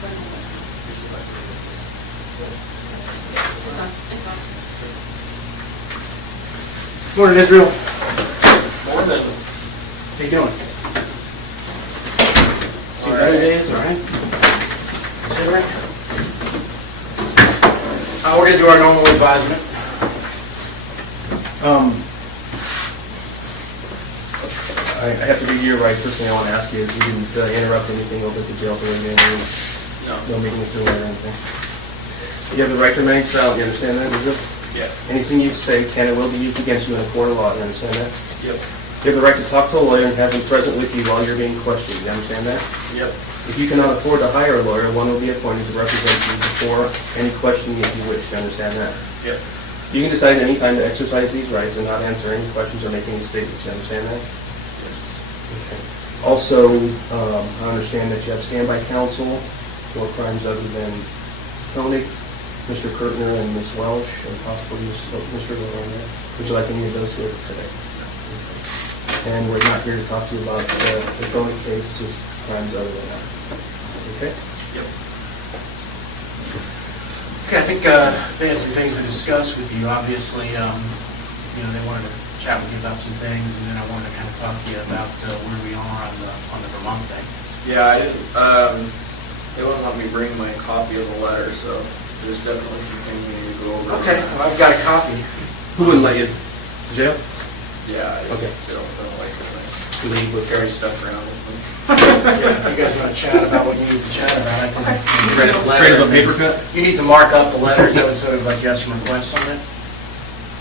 It's on. Morning, Israel. Morning. How you doing? See better days, all right? Considering? We're going to do our normal advisement. I have to be here, right? First thing I want to ask you is you didn't interrupt anything over at the jail during the meeting? No meeting with Currier or anything? You have the right to remain silent, you understand that, is it? Yeah. Anything you say can and will be used against you in a court of law, you understand that? Yep. You have the right to talk to a lawyer and have him present with you while you're being questioned, you understand that? Yep. If you cannot afford to hire a lawyer, one will be appointed to represent you before any questioning if you wish, you understand that? Yep. You can decide at any time to exercise these rights and not answer any questions or make any statements, you understand that? Okay. Also, I understand that you have standby counsel for crimes other than Tony, Mr. Currier, and Ms. Welsh, and possibly Mr. Lorraine. Would you like any of those here today? Okay. And we're not here to talk to you about the Tony case, just crimes other than that. Okay? Yep. Okay, I think they had some things to discuss with you. Obviously, they wanted to chat with you about some things, and then I wanted to kind of talk to you about where we are on the Vermont thing. Yeah, I didn't, they wouldn't let me bring my copy of the letter, so there's definitely some things we need to go over. Okay, well, I've got a copy. Who wouldn't let you? Jail? Yeah, Okay. They don't like it. Leave with Carry stuff around with me. If you guys want to chat about what you need to chat about, I can Ready to paper cut? You need to mark up the letters, that would sort of like you have some requests on it?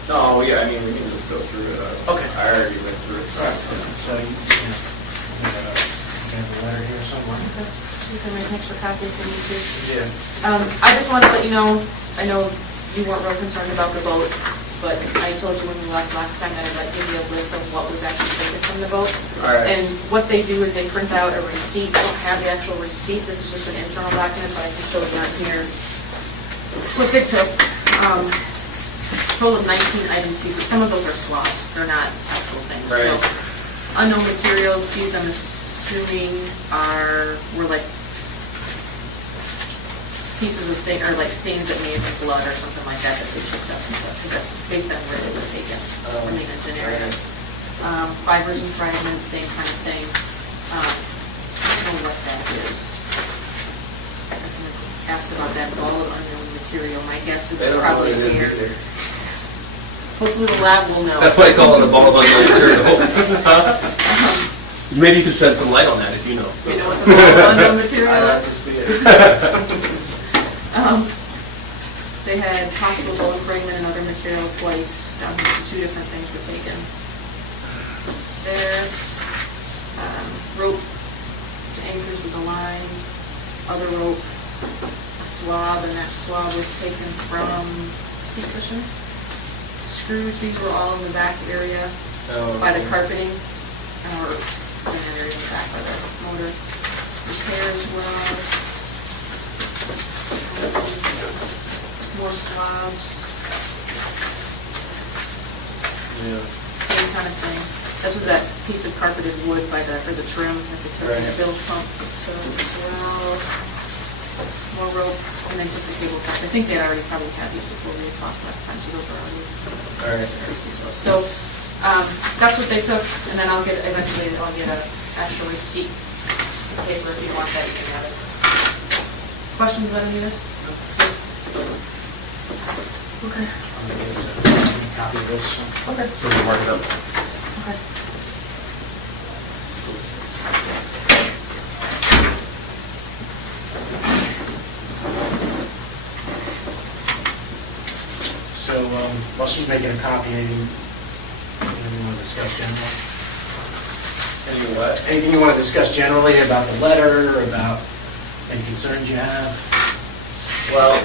No, yeah, I mean, we can just go through it. Okay. I already went through it. So you have a letter here somewhere. You can make an extra copy if you need to. Yeah. I just wanted to let you know, I know you weren't real concerned about the vote, but I told you when we left last time that I'd like to give you a list of what was actually taken from the vote. All right. And what they do is they print out a receipt. They don't have the actual receipt. This is just an internal document, but I can show it down here. What they took, total of 19 items, but some of those are swabs. They're not actual things. Right. So unknown materials, these I'm assuming were like pieces of thing, or like stains that may have been blood or something like that they picked up and stuff, because that's based on where they were taken, from the engine area. Fibers and fragments, same kind of thing. I don't know what that is. I can ask about that ball of unknown material. My guess is it's probably hair. Hopefully the lab will know. That's why I call it a ball of unknown material. Maybe you could shed some light on that if you know. You know what the ball of unknown material I'd is? have to see it. They had possible bone fragment and other material twice. Down here, 2 different things were taken. There, rope to anchors with a line, other rope, a swab, and that swab was taken from seat cushion. Screws, these were all in the back area by the carpeting, or in that area in the back by the motor. There's hair as well. More swabs. Yeah. Same kind of thing. That was that piece of carpeted wood by the trim that they took in the bill pump. So as well, more rope, and then took the cable cuts. I think they already probably had these before we talked last time, so those are already. All right. So that's what they took, and then eventually I'll get an actual receipt paper if you want that, you can have it. Questions about any of this? Okay. I'm going to get a copy of this. Okay. So we mark it up. Okay. So while she's making a copy, anything you want to discuss generally? Any what? Anything you want to discuss generally about the letter, or about any concerns you have? Well,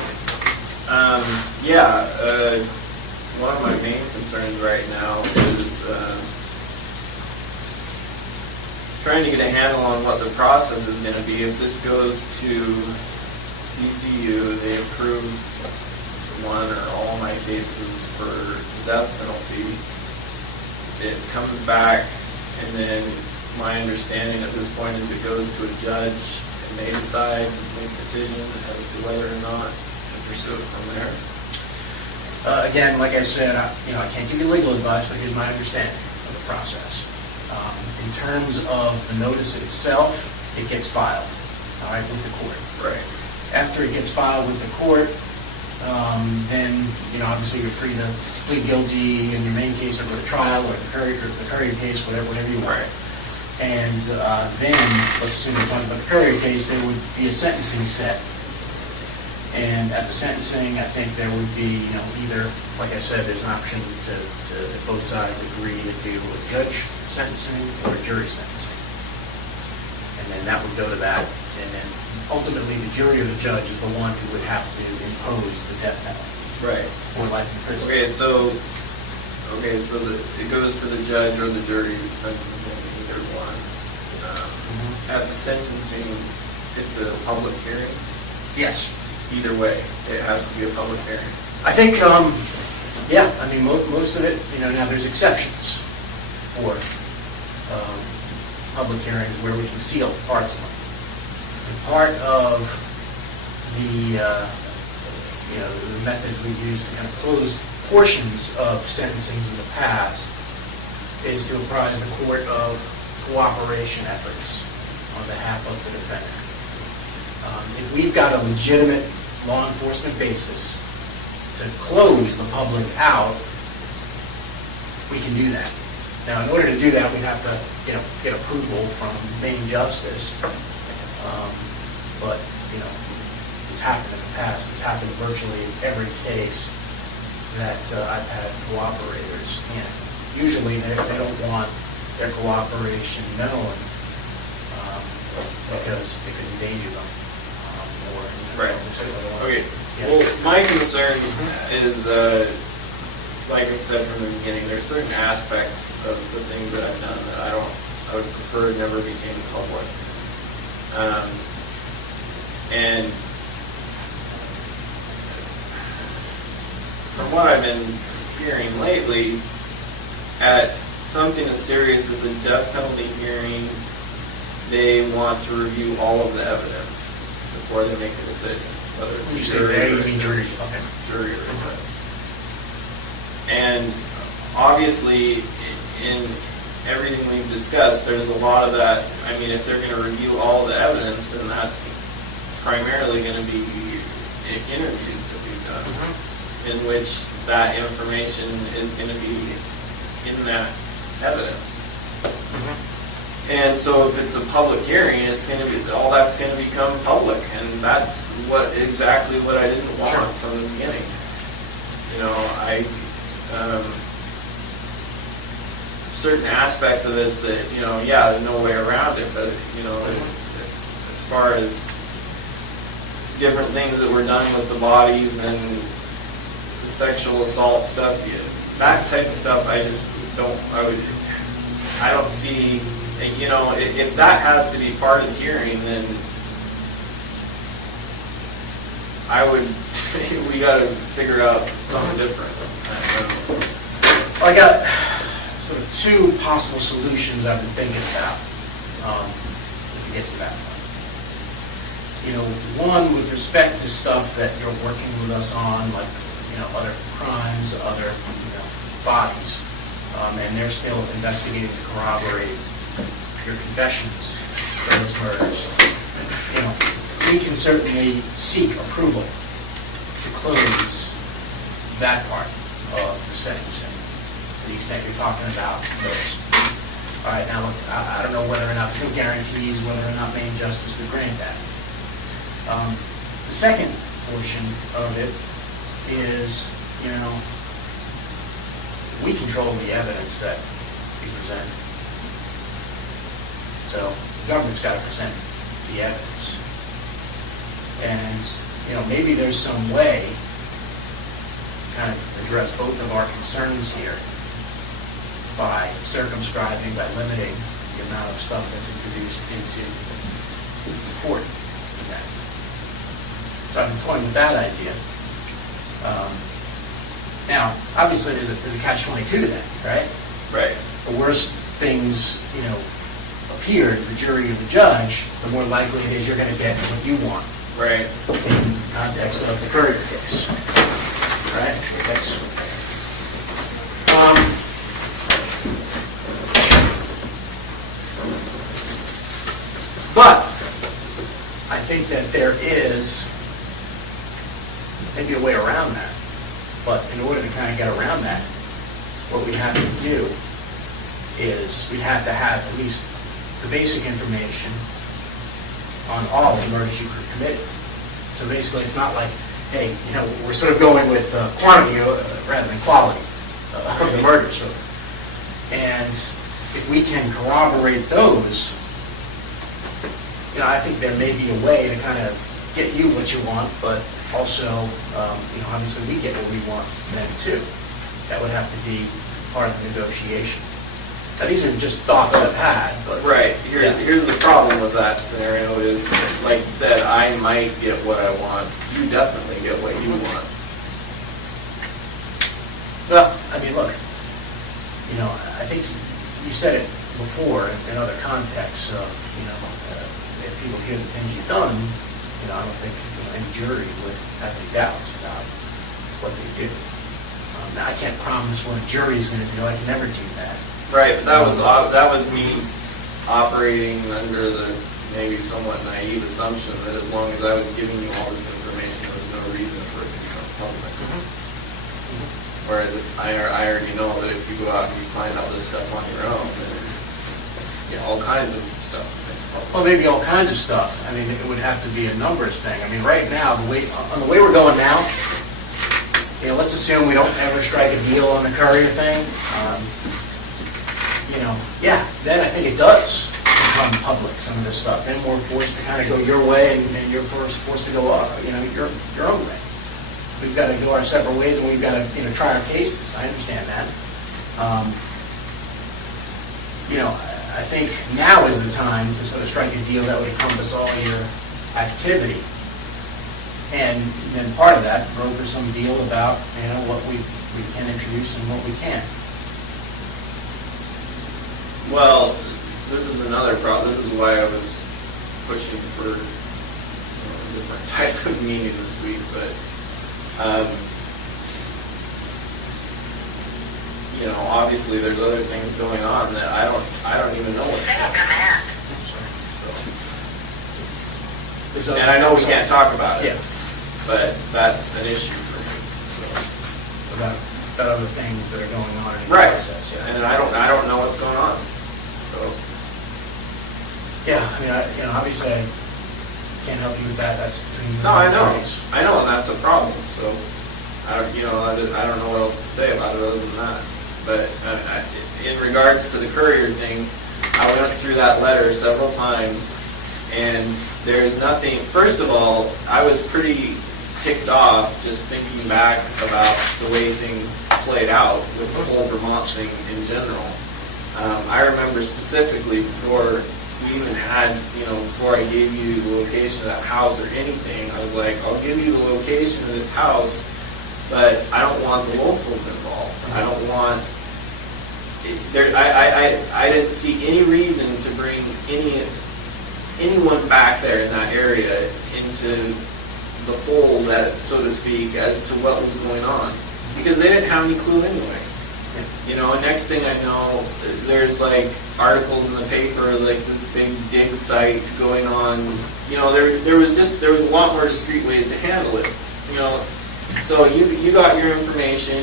yeah, one of my main concerns right now is trying to get a handle on what the process is going to be. If this goes to CCU, they approve one or all my cases for the death penalty. It comes back, and then my understanding at this point is it goes to a judge, and and they decide, make a decision as to whether or not to pursue it from there. Again, like I said, I can't give you legal advice, but here's my understanding of the process. In terms of the notice itself, it gets filed, all right, with the court. Right. After it gets filed with the court, then, obviously you're free to plead guilty in your main case or go to trial or the Currier case, whatever you want. Right. And then, let's assume we're talking about the Currier case, there would be a sentencing set. And at the sentencing, I think there would be, either, like I said, there's an option to both sides agree to do a judge sentencing or a jury sentencing. And then that would go to that, and then ultimately the jury or the judge is the one who would have to impose the death penalty. Right. Or life in prison. Okay, so it goes to the judge or the jury sentencing, either one. At the sentencing, it's a public hearing? Yes. Either way, it has to be a public hearing. I think, yeah, most of it, now there's exceptions for public hearings where we can seal parts of them. And part of the methods we've used to kind of close portions of sentencings in the past is to apprise the court of cooperation efforts on behalf of the defendant. If we've got a legitimate law enforcement basis to close the public out, we can do that. Now, in order to do that, we have to, get approval from main justice. But, it's happened in the past. It's happened virtually in every case that I've had cooperators in. Usually, they don't want their cooperation known because it could endanger them. Right. Okay. Yeah. Well, my concern is, like I said from the beginning, there's certain aspects of the things that I've done that I would prefer never became public. And from what I've been hearing lately, at something as serious as a death penalty hearing, they want to review all of the evidence before they make a decision, whether it's You say they, you mean jury, okay. Jury or judge. And obviously, in everything we've discussed, there's a lot of that. If they're going to review all the evidence, then that's primarily going to be interviews that we've done, in which that information is going to be in that evidence. And so if it's a public hearing, it's going to be, all that's going to become public, and that's exactly what I didn't want from the beginning. Certain aspects of this that, there's no way around it, but, as far as different things that were done with the bodies and the sexual assault stuff, that type of stuff, I don't see. If that has to be part of the hearing, then we got to figure out something different. Well, I got sort of two possible solutions I've been thinking about if it gets to that point. One with respect to stuff that you're working with us on, like, other crimes, other, bodies, and they're still investigating to corroborate your confessions for those murders. We can certainly seek approval to close that part of the sentencing, to the extent you're talking about those. All right, now look, I don't know whether or not there's no guarantees, whether or not main justice would grant that. The second portion of it is, we control the evidence that we present. So the government's got to present the evidence. And, maybe there's some way to kind of address both of our concerns here by circumscribing, by limiting the amount of stuff that's introduced into the court. So I've been toying with that idea. Now, obviously, there's a catch-22 to that, right? Right. The worst things, appear to the jury or the judge, the more likely it is you're going to get what you want. Right. In context of the Currier case. Right? Thanks. But I think that there is maybe a way around that. But in order to kind of get around that, what we have to do is we have to have at least the basic information on all the murders you committed. So basically, it's not like, hey, we're sort of going with quantity rather than quality of the murders. And if we can corroborate those, I think there may be a way to kind of get you what you want, but also, obviously we get what we want then too. That would have to be part of the negotiation. Now, these are just thoughts I've had, but... Right. Here's the problem with that scenario is, like you said, I might get what I want. You definitely get what you want. Well, I mean, look, I think you said it before in other contexts, if people hear the things you've done, I don't think any jury would have any doubts about what they do. Now, I can't promise what a jury is going to do. I can never do that. Right, but that was me operating under the maybe somewhat naive assumption that as long as I was giving you all this information, there was no reason for it to become public. Whereas I already know that if you go out and you find all this stuff on your own, then all kinds of stuff. Well, maybe all kinds of stuff. I mean, it would have to be a numbers thing. I mean, right now, the way we're going now, let's assume we don't ever strike a deal on the Currier thing. Then I think it does become public, some of this stuff. Then we're forced to kind of go your way, and you're forced to go your own way. We've got to go our separate ways, and we've got to try our cases. I understand that. I think now is the time to sort of strike a deal that would encompass all your activity. And then part of that, broker some deal about, what we can introduce and what we can't. Well, this is another problem. This is why I was pushing for a different type of meeting this week. But, obviously there's other things going on that I don't even know what's going on. So, and I know we can't talk about it. Yeah. But that's an issue for me. So. About other things that are going on in the right. process. Yeah. And I don't know what's going on. So. Yeah, obviously I can't help you with that. That's between the attorneys. I know, and that's a problem. So I don't know what else to say about it other than that. But in regards to the Currier thing, I went through that letter several times, and there's nothing. First of all, I was pretty ticked off just thinking back about the way things played out with the whole Vermont thing in general. I remember specifically before we even had, before I gave you the location of that house or anything, I was like, I'll give you the location of this house, but I don't want the locals involved. I don't want. I didn't see any reason to bring anyone back there in that area into the fold, so to speak, as to what was going on, because they didn't have any clue anyway. And next thing I know, there's like articles in the paper, like this big dig site going on. There was a lot more discreet ways to handle it. So you got your information,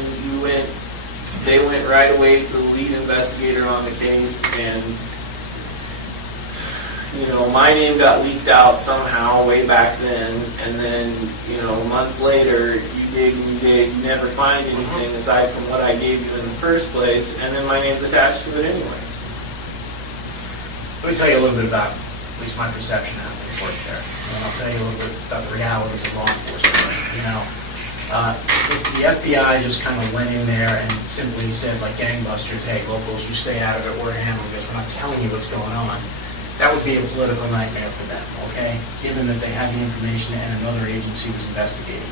they went right away to the lead investigator on the case, and my name got leaked out somehow way back then, and then months later you never find anything aside from what I gave you in the first place, and then my name's attached to it anyway. Let me tell you a little bit about at least my perception of how things work there, and I'll tell you a little bit about the realities of law enforcement. If the FBI just kind of went in there and simply said, like gangbusters, hey, locals, you stay out of it, we're handling this, we're not telling you what's going on, that would be a political nightmare for them, okay? Given that they had the information and another agency was investigating.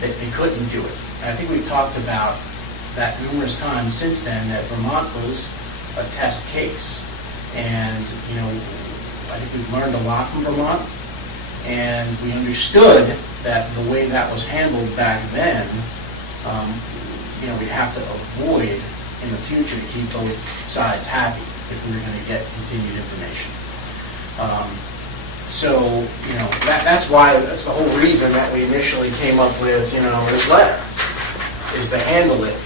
They couldn't do it. And I think we've talked about that numerous times since then, that Vermont was a test case. And, I think we've learned a lot from Vermont, and we understood that the way that was handled back then, we'd have to avoid in the future to keep both sides happy if we were going to get continued information. That's the whole reason that we initially came up with, this letter, is to handle it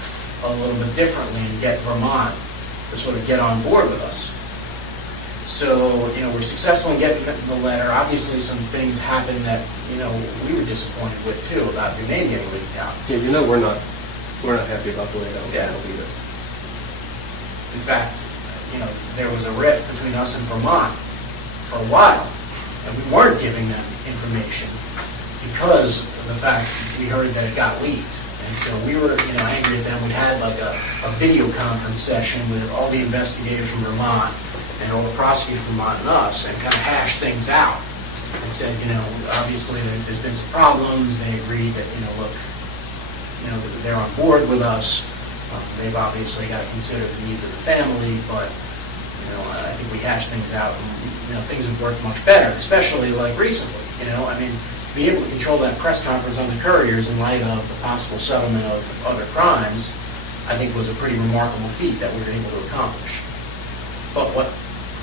a little bit differently and get Vermont to sort of get on board with us. So, we're successful in getting the letter. Obviously, some things happened that, we were disappointed with too, about your name getting leaked out. Yeah, we're not happy about the way that was handled either. In fact, there was a rift between us and Vermont for a while, and we weren't giving them information because of the fact we heard that it got leaked. And so we were, angry at them. We had like a video conference session with all the investigators from Vermont and all the prosecutors from Vermont and us, and kind of hashed things out and said, obviously there's been some problems. They agreed that, look, they're on board with us. They've obviously got to consider the needs of the family, but, I think we hashed things out, and, things have worked much better, especially like recently, to be able to control that press conference on the Curriers in light of the possible settlement of other crimes, I think was a pretty remarkable feat that we were able to accomplish. But what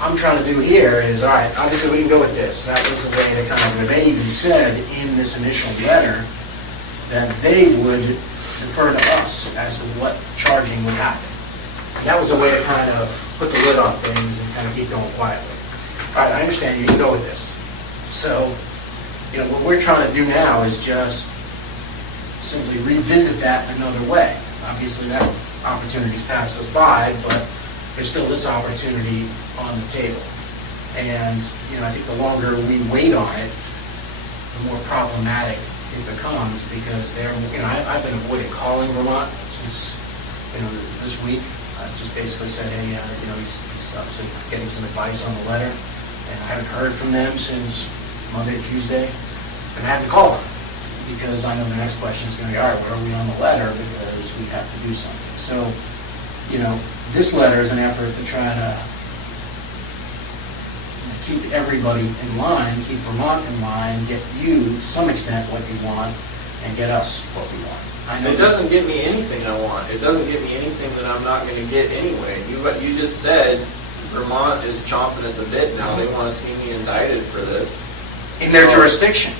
I'm trying to do here is, all right, obviously we can go with this. That was the way to kind of, they even said in this initial letter that they would defer to us as to what charging would happen. And that was a way to kind of put the lid on things and kind of keep going quietly. All right, I understand you can go with this. So, what we're trying to do now is just simply revisit that another way. Obviously, that opportunity's passed us by, but there's still this opportunity on the table. And, I think the longer we wait on it, the more problematic it becomes, because I've been avoiding calling Vermont since, this week. I've just basically said, hey, he's obviously getting some advice on the letter, and I haven't heard from them since Monday, Tuesday, and I haven't called them, because I know the next question is going to be, all right, where are we on the letter, because we have to do something. So, this letter is an effort to try to keep everybody in line, keep Vermont in line, get you, to some extent, what you want, and get us what we want. It doesn't get me anything I want. It doesn't get me anything that I'm not going to get anyway. You just said Vermont is chomping at the bit now. They want to see me indicted for this. In their jurisdiction.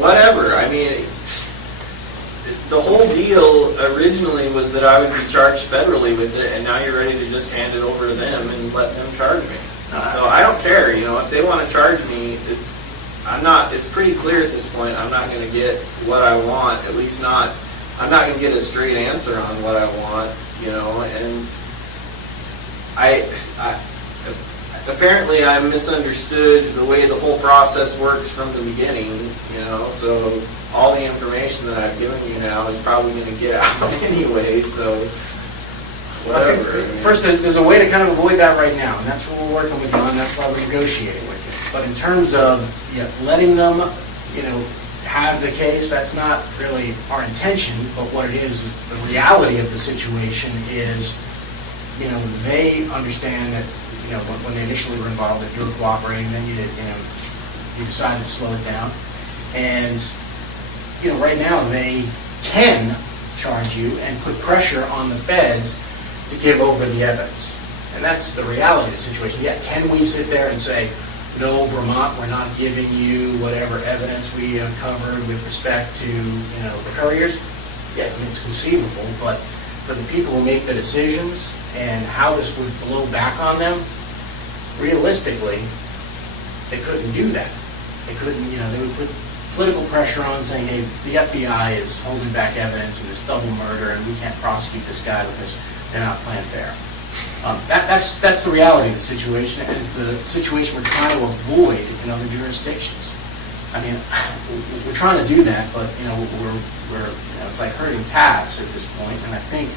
Whatever. I mean, the whole deal originally was that I would be charged federally with it, and now you're ready to just hand it over to them and let them charge me. So I don't care. If they want to charge me, it's pretty clear at this point I'm not going to get what I want, at least not, I'm not going to get a straight answer on what I want, and apparently I misunderstood the way the whole process works from the beginning, so all the information that I've given you now is probably going to get out anyway, so whatever. First, there's a way to kind of avoid that right now, and that's what we're working with you on, that's why we're negotiating with you. But in terms of letting them, have the case, that's not really our intention, but what it is the reality of the situation is, they understand that, when they initially were involved, that you were cooperating, then you did, you decided to slow it down. And, right now they can charge you and put pressure on the feds to give over the evidence. And that's the reality of the situation. Yeah, can we sit there and say, no, Vermont, we're not giving you whatever evidence we uncovered with respect to, the Curriers? Yeah, it's conceivable, but for the people who make the decisions and how this would blow back on them, realistically, they couldn't do that. They couldn't, they would put political pressure on saying, hey, the FBI is holding back evidence in this double murder and we can't prosecute this guy because they're not playing fair. That's the reality of the situation, and it's the situation we're trying to avoid in other jurisdictions. I mean, we're trying to do that, but we're it's like herding cats at this point. And I think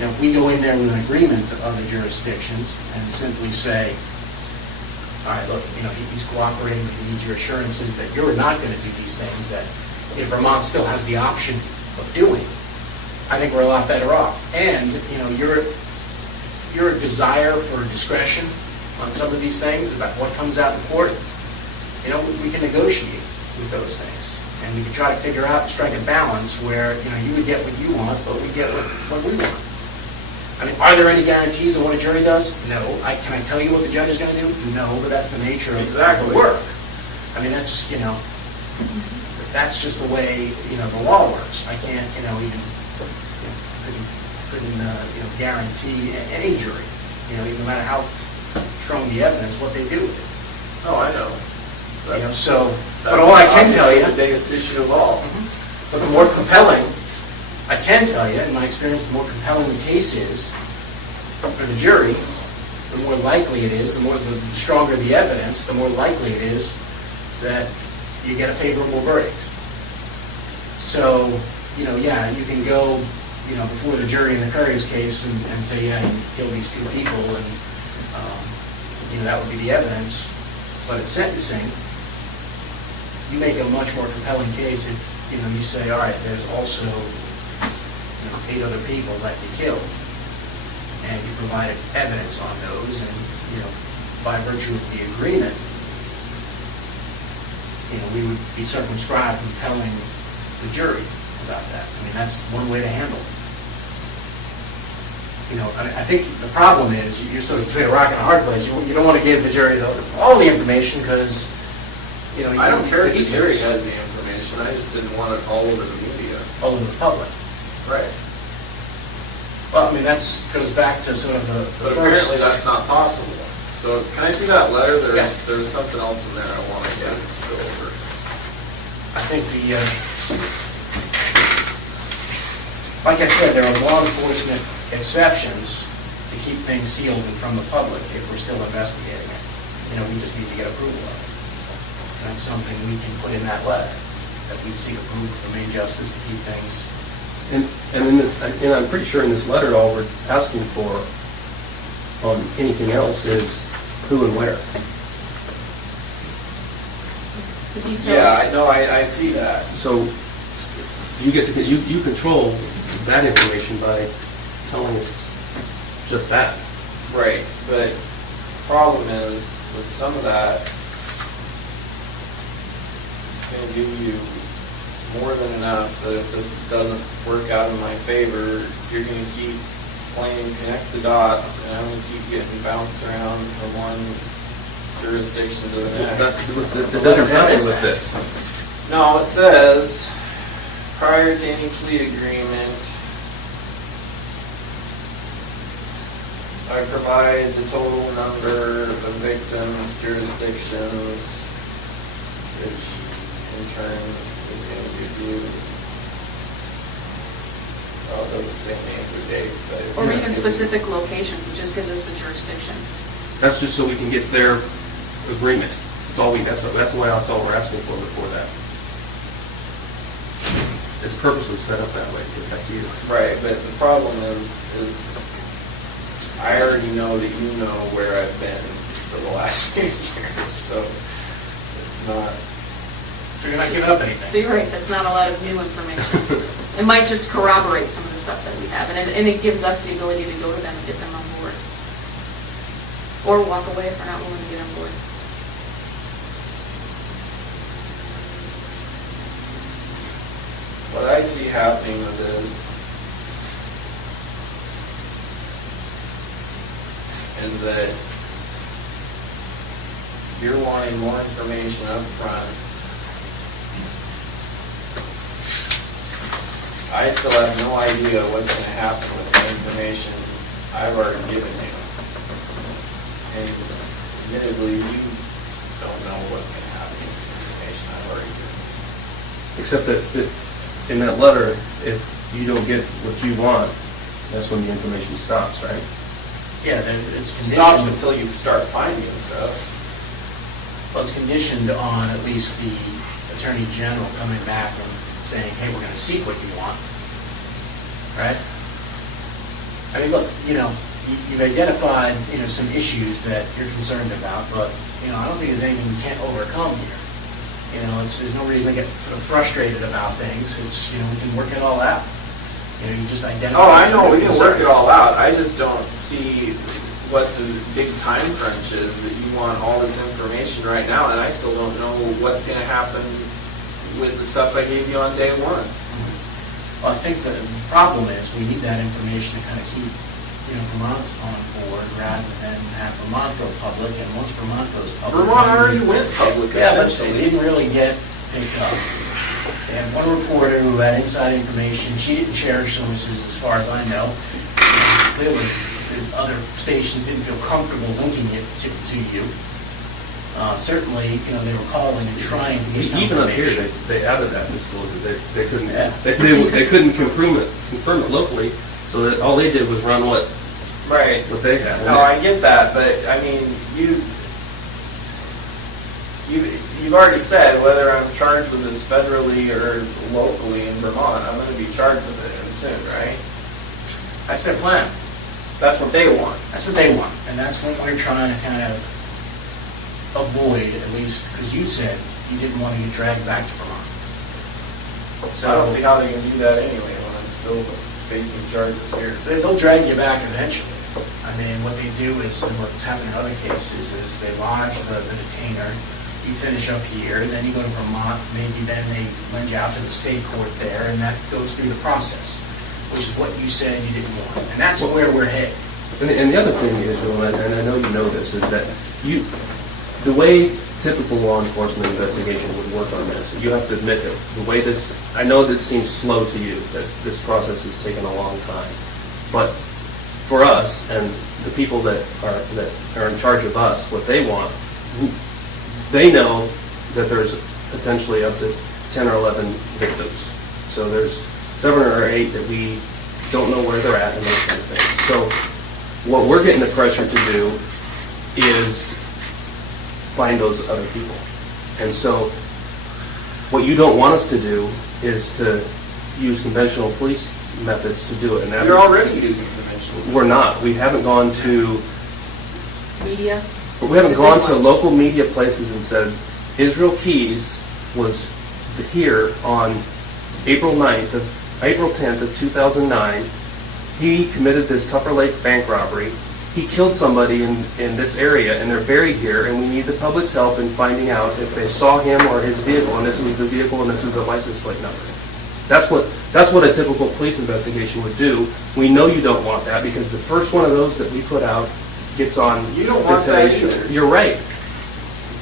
if we go in there with an agreement to other jurisdictions and simply say, all right, look, he's cooperating, he needs your assurances that you're not going to do these things that Vermont still has the option of doing, I think we're a lot better off. And your desire for discretion on some of these things, about what comes out in court, you know, we can negotiate with those things. And we can try to figure out and strike a balance where, you know, you would get what you want, but we get what we want. I mean, are there any guarantees of what a jury does? No. Can I tell you what the judge is going to do? No, but that's the nature of the work. I mean, that's, you know, that's just the way, you know, the law works. I can't, you know, even, you know, couldn't you know, guarantee any jury, you know, even no matter how strong the evidence, what they do with it. Oh, I know. You know, so, but all I can tell you, the biggest issue of all. but the more compelling, I can tell you, in my experience, the more compelling the case is for the jury, the more likely it is, the stronger the evidence, the more likely it is that you get a favorable verdict. So, you know, yeah, you can go, you know, before the jury in the Curriers case and say, yeah, you killed these two people, and, you know, that would be the evidence. But at sentencing, you make a much more compelling case if, you know, you say, all right, there's also, you know, 8 other people that you killed, and you provided evidence on those, and, you know, by virtue of the agreement, you know, we would be circumscribed from telling the jury about that. I mean, that's one way to handle it. You know, I think the problem is you're sort of between a rock and a hard place. You don't want to give the jury all the information because, you know, I don't care if the jury has the information. I just didn't want it all over the media. All over the public. Right. Well, I mean, that goes back to sort of the But apparently first. that's not possible. So can I see that letter? Yeah. There's something else in there I want to go over. I think like I said, there are law enforcement exceptions to keep things sealed and from the public if we're still investigating it. You know, we just need to get approval of it. And that's something we can put in that letter, that we seek approval from main justice to keep things. And in this, and I'm pretty sure in this letter, all we're asking for on anything else is who and where. The details. Yeah, I know, I see that. So you get to, you control that information by telling us just that. Right, but problem is, with some of that, it's going to give you more than enough that if this doesn't work out in my favor, you're going to keep playing connect the dots, and I'm going to keep getting bounced around from one jurisdiction to the next. That doesn't happen with this. No, it says, prior to any plea agreement, I provide the total number of victims, jurisdictions, which in turn is going to give you, well, it doesn't say name or date, but. Or even specific locations, it just gives us a jurisdiction. That's just so we can get their agreement. That's all that's why that's all we're asking for before that. It's purposely set up that way to affect you. Right, but the problem is I already know that you know where I've been for the last few years, so it's not. So you're not giving up anything. So you're right, that's not a lot of new information. It might just corroborate some of the stuff that we have, and it gives us the ability to go to them and get them on board. Or walk away if we're not willing to get on board. What I see happening with this is that you're wanting more information up front. I still have no idea what's going to happen with the information I've already given you. And admittedly, you don't know what's going to happen with the information I've already given. Except that in that letter, if you don't get what you want, that's when the information stops, right? Yeah, then it's It stops conditioned. until you start finding stuff. Well, it's conditioned on at least the Attorney General coming back and saying, hey, we're going to seek what you want, right? I mean, look, you know, you've identified, you know, some issues that you're concerned about, but, you know, I don't think there's anything you can't overcome here. You know, there's no reason to get sort of frustrated about things. It's, you know, we can work it all out. You know, you just identify. Oh, I know, we can certain work it all out. I just don't see what the big time crunch is, that you want all this information right now, and I still don't know what's gonna happen with the stuff I gave you on day one. Well, I think the problem is we need that information to kind of keep, Vermont on board rather than have Vermont go public, and once Vermont goes public. Vermont already went public, Yeah, but they essentially. didn't really get picked up. They had one reporter who had inside information. She didn't share her sources, as far as I know. And clearly, the other stations didn't feel comfortable linking it to you. Certainly, they were calling and trying to get Even up here, confirmation. they added that disclosure. They couldn't, Yeah. they couldn't confirm it locally, so that all they did was run what Right. they had. No, I get that, but I mean, you've already said whether I'm charged with this federally or locally in Vermont, I'm gonna be charged with it soon, right? That's their plan. That's what they want. That's what they want. And that's what we're trying to kind of avoid, at least, because you said you didn't want to get dragged back to Vermont. So I don't see how they can do that anyway when I'm still facing charges here. They'll drag you back eventually. I mean, what they do is, and what's happened in other cases, is they lodge the detainer, you finish up here, and then you go to Vermont, maybe then they lend you out to the state court there, and that goes through the process, which is what you said you didn't want. And that's where we're headed. And the other thing is, Bill, and I know you know this, is that the way typical law enforcement investigation would work on this, you have to admit that the way this, I know this seems slow to you, that this process has taken a long time, but for us and the people that are in charge of us, what they want, they know that there's potentially up to 10 or 11 victims. So there's 7 or 8 that we don't know where they're at and those kind of things. So what we're getting the pressure to do is find those other people. And so what you don't want us to do is to use conventional police methods to do it. And that You're already using conventional. We're not. We haven't gone to Media? we haven't gone to local media places and said Israel Keys was here on April 10th of 2009. He committed this Tupper Lake bank robbery. He killed somebody in this area, and they're buried here, and we need the public's help in finding out if they saw him or his vehicle, and this was the vehicle, and this is the license plate number. That's what a typical police investigation would do. We know you don't want that, because the first one of those that we put out gets on You don't want that Intimidation. either. You're right.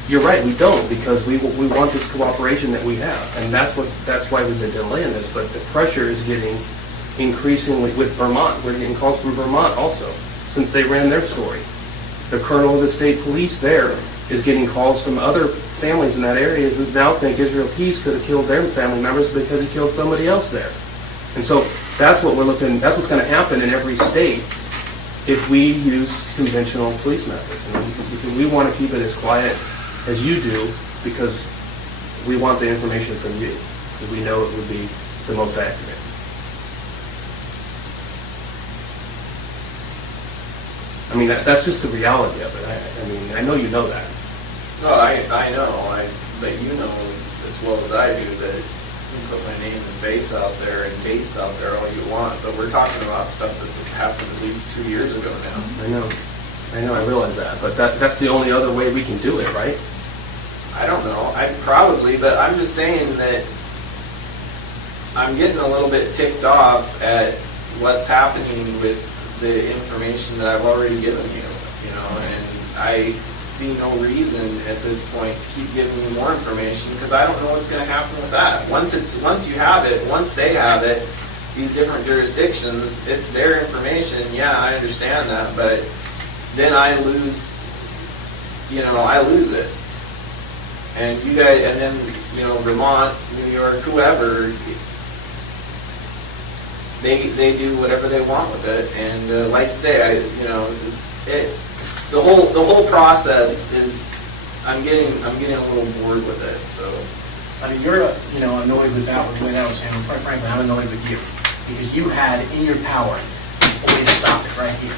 You're right, we don't, because we want this cooperation that we have, and that's why we've been delaying this, but the pressure is getting increasingly with Vermont. We're getting calls from Vermont also, since they ran their story. The colonel of the state police there is getting calls from other families in that area who now think Israel Keys could have killed their family members because he killed somebody else there. And so that's what that's what's going to happen in every state if we use conventional police methods. And we want to keep it as quiet as you do because we want the information from you, because we know it would be the most accurate. I mean, that's just the reality of it. I mean, I know you know that. No, I know, but you know as well as I do that you can put my name and face out there and dates out there all you want, but we're talking about stuff that's happened at least 2 years ago now. I know, I realize that, but that's the only other way we can do it, right? I don't know, I'd probably, but I'm just saying that I'm getting a little bit ticked off at what's happening with the information that I've already given you, and I see no reason at this point to keep giving you more information because I don't know what's going to happen with that. Once you have it, once they have it, these different jurisdictions, it's their information. Yeah, I understand that, but then I lose it. And you guys, and then Vermont, New York, whoever, they do whatever they want with it. And like I say, the whole process is, I'm getting a little bored with it. So, I mean, you're annoyed with that, with the way that was handled. Quite frankly, I'm annoyed with you because you had in your power a way to stop it right here.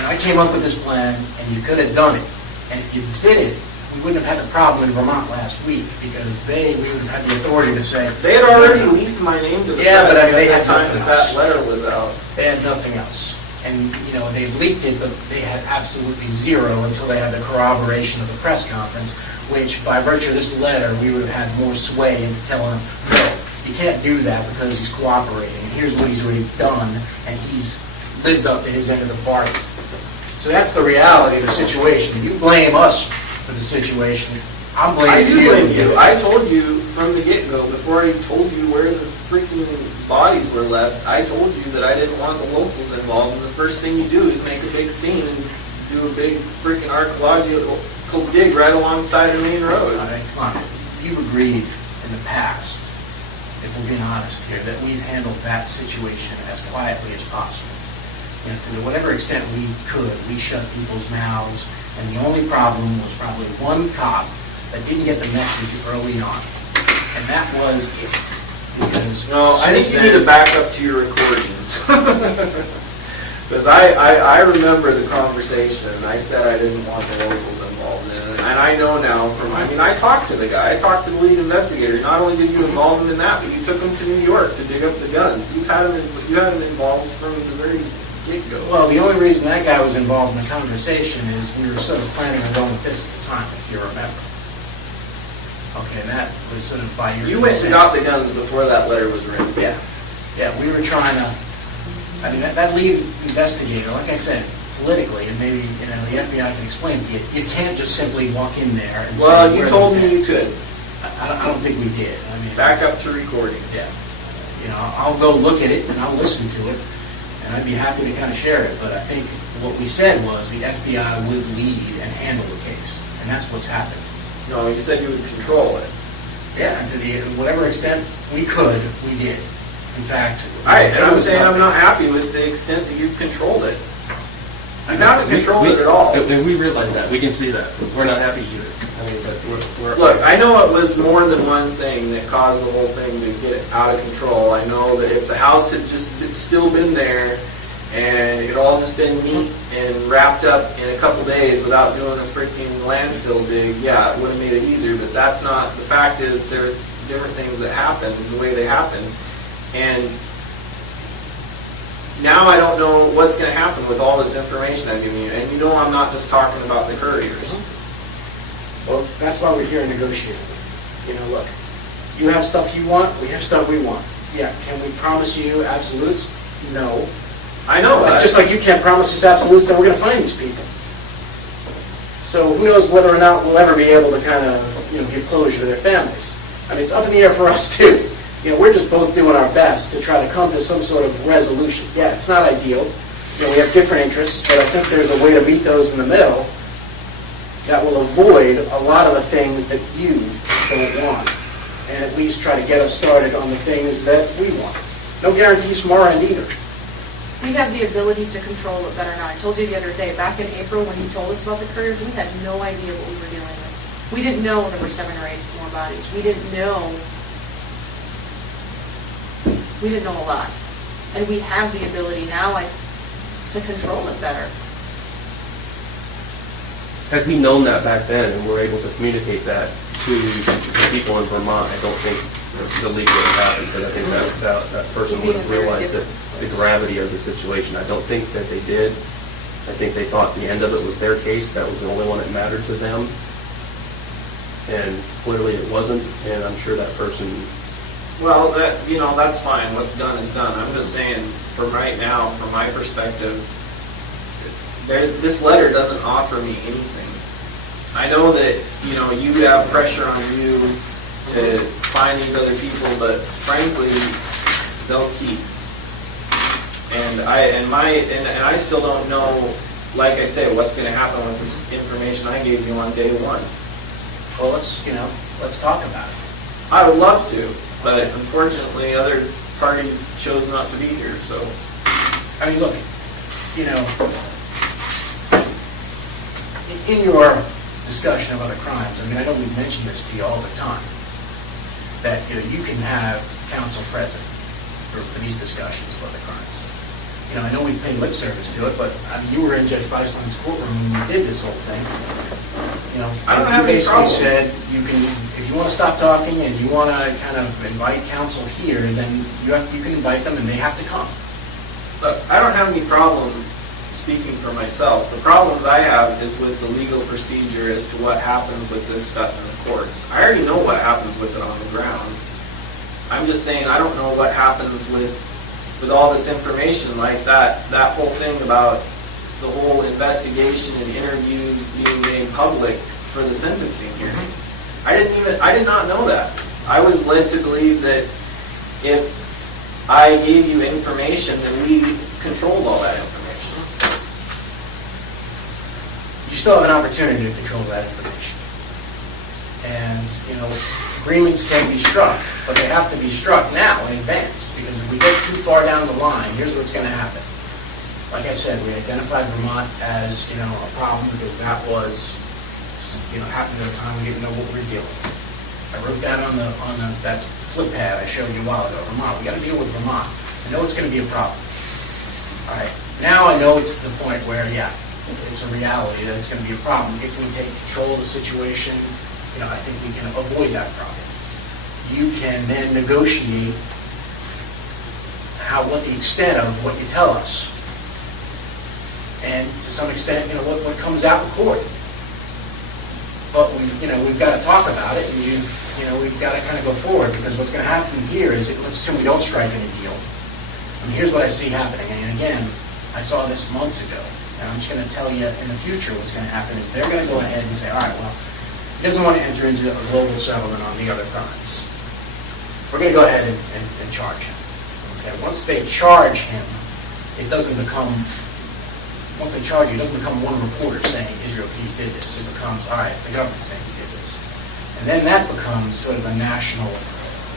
And I came up with this plan, and you could have done it. And if you did it, we wouldn't have had the problem in Vermont last week because we would have had the authority to say they had already leaked my name to the Yeah, press but I mean, they at had the time nothing that else. letter was out. they had nothing else. And, you know, they leaked it, but they had absolutely zero until they had the corroboration of the press conference, which by virtue of this letter, we would have had more sway into telling them, no, you can't do that because he's cooperating, and here's what he's already done, and he's lived up to his end of the bargain. So that's the reality of the situation. You blame us for the situation. I'm I blaming do you. blame you. I told you from the get-go, before I told you where the freaking bodies were left, I told you that I didn't want the locals involved, and the first thing you do is make a big scene and do a big freaking archaeological dig right alongside the main road. All right, come on. You've agreed in the past, if we're being honest here, that we've handled that situation as quietly as possible. And to whatever extent we could, we shut people's mouths, and the only problem was probably one cop that didn't get the message early on. And that was because... No, I think you need to back up to your recordings. Because I remember the conversation, and I said I didn't want the locals involved in it. And I know now from, I mean, I talked to the guy, I talked to the lead investigator. Not only did you involve him in that, but you took him to New York to dig up the guns. You had him involved from the very get-go. Well, the only reason that guy was involved in the conversation is we were sort of planning on going with this at the time, if you remember. Okay, and that was sort of by your You went and got the guns before that letter was written. Yeah, yeah, we were trying to, I mean, that lead investigator, like I said, politically, and maybe, you know, the FBI can explain to you, you can't just simply walk in there and say... Well, you "Where are told the me you guns?" could. I don't think we did. I mean... Back up to recordings. Yeah. You know, I'll go look at it and I'll listen to it, and I'd be happy to kind of share it, but I think what we said was the FBI would lead and handle the case, and that's what's happened. No, you said you would control it. Yeah, and to whatever extent we could, we did. In fact... All right, and I'm saying I'm not happy with the extent that you've controlled it. You haven't controlled it at all. And we realize that. We can see that. We're not happy either. I mean, but we're... Look, I know it was more than one thing that caused the whole thing to get out of control. I know that if the house had just still been there and it all just been neat and wrapped up in a couple days without doing a freaking landfill dig, yeah, it would have made it easier, but that's not, the fact is there are different things that happen the way they happen. And now I don't know what's going to happen with all this information I'm giving you. And you know I'm not just talking about the Curriers. Well, that's why we're here negotiating. You know, look, you have stuff you want, we have stuff we want. Yeah, can we promise you absolutes? No. I know that. Just like you can't promise us absolutes that we're going to find these people. So who knows whether or not we'll ever be able to kind of, you know, give closure to their families. I mean, it's up in the air for us too. You know, we're just both doing our best to try to come to some sort of resolution. Yeah, it's not ideal. You know, we have different interests, but I think there's a way to meet those in the middle that will avoid a lot of the things that you don't want, and at least try to get us started on the things that we want. No guarantees from our end either. We have the ability to control it better now. I told you the other day, back in April when you told us about the Currier, we had no idea what we were dealing with. We didn't know there were 7 or 8 more bodies. We didn't know a lot. And we have the ability now to control it better. Had we known that back then and were able to communicate that to the people in Vermont, I don't think the leak would have happened, because I think that person would have realized that the gravity of the situation. I don't think that they did. I think they thought the end of it was their case. That was the only one that mattered to them. And clearly it wasn't, and I'm sure that person... Well, that's fine. What's done is done. I'm just saying, from right now, from my perspective, this letter doesn't offer me anything. I know that, you have pressure on you to find these other people, but frankly, they'll keep. And I still don't know, like I say, what's going to happen with this information I gave you on day one. Well, let's talk about it. I would love to, but unfortunately, other parties chose not to be here. So, I mean, look, in your discussion of other crimes, I mean, I know we've mentioned this to you all the time, that you can have counsel present for these discussions of other crimes. I know we paid lip service to it, but you were in Judge Beisland's courtroom when we did this whole thing. I don't have any problem. You basically said if you want to stop talking and you want to kind of invite counsel here, then you can invite them and they have to come. Look, I don't have any problem speaking for myself. The problems I have is with the legal procedure as to what happens with this stuff in the courts. I already know what happens with it on the ground. I'm just saying I don't know what happens with all this information, like that whole thing about the whole investigation and interviews being made public for the sentencing hearing. I did not know that. I was led to believe that if I gave you information, then we controlled all that information. You still have an opportunity to control that information. And, agreements can be struck, but they have to be struck now in advance, because if we get too far down the line, here's what's going to happen. Like I said, we identified Vermont as, a problem because that was, happened at a time we didn't know what we were dealing with. I wrote that on that flip pad I showed you a while ago. Vermont, we got to deal with Vermont. I know it's going to be a problem. All right, now I know it's to the point where, it's a reality that it's going to be a problem. If we take control of the situation, I think we can avoid that problem. You can then negotiate what the extent of what you tell us. And to some extent, what comes out in court. But we've got to talk about it, and we've got to kind of go forward, because what's going to happen here is, let's assume we don't strike any deal. And here's what I see happening. And again, I saw this months ago, and I'm just going to tell you in the future what's going to happen is they're going to go ahead and say, all right, well, he doesn't want to enter into a global settlement on the other crimes. We're going to go ahead and charge him. Okay? Once they charge him, it doesn't become, once they charge you, it doesn't become one reporter saying Israel Keys did this. It becomes, all right, the government saying he did this. And then that becomes sort of a national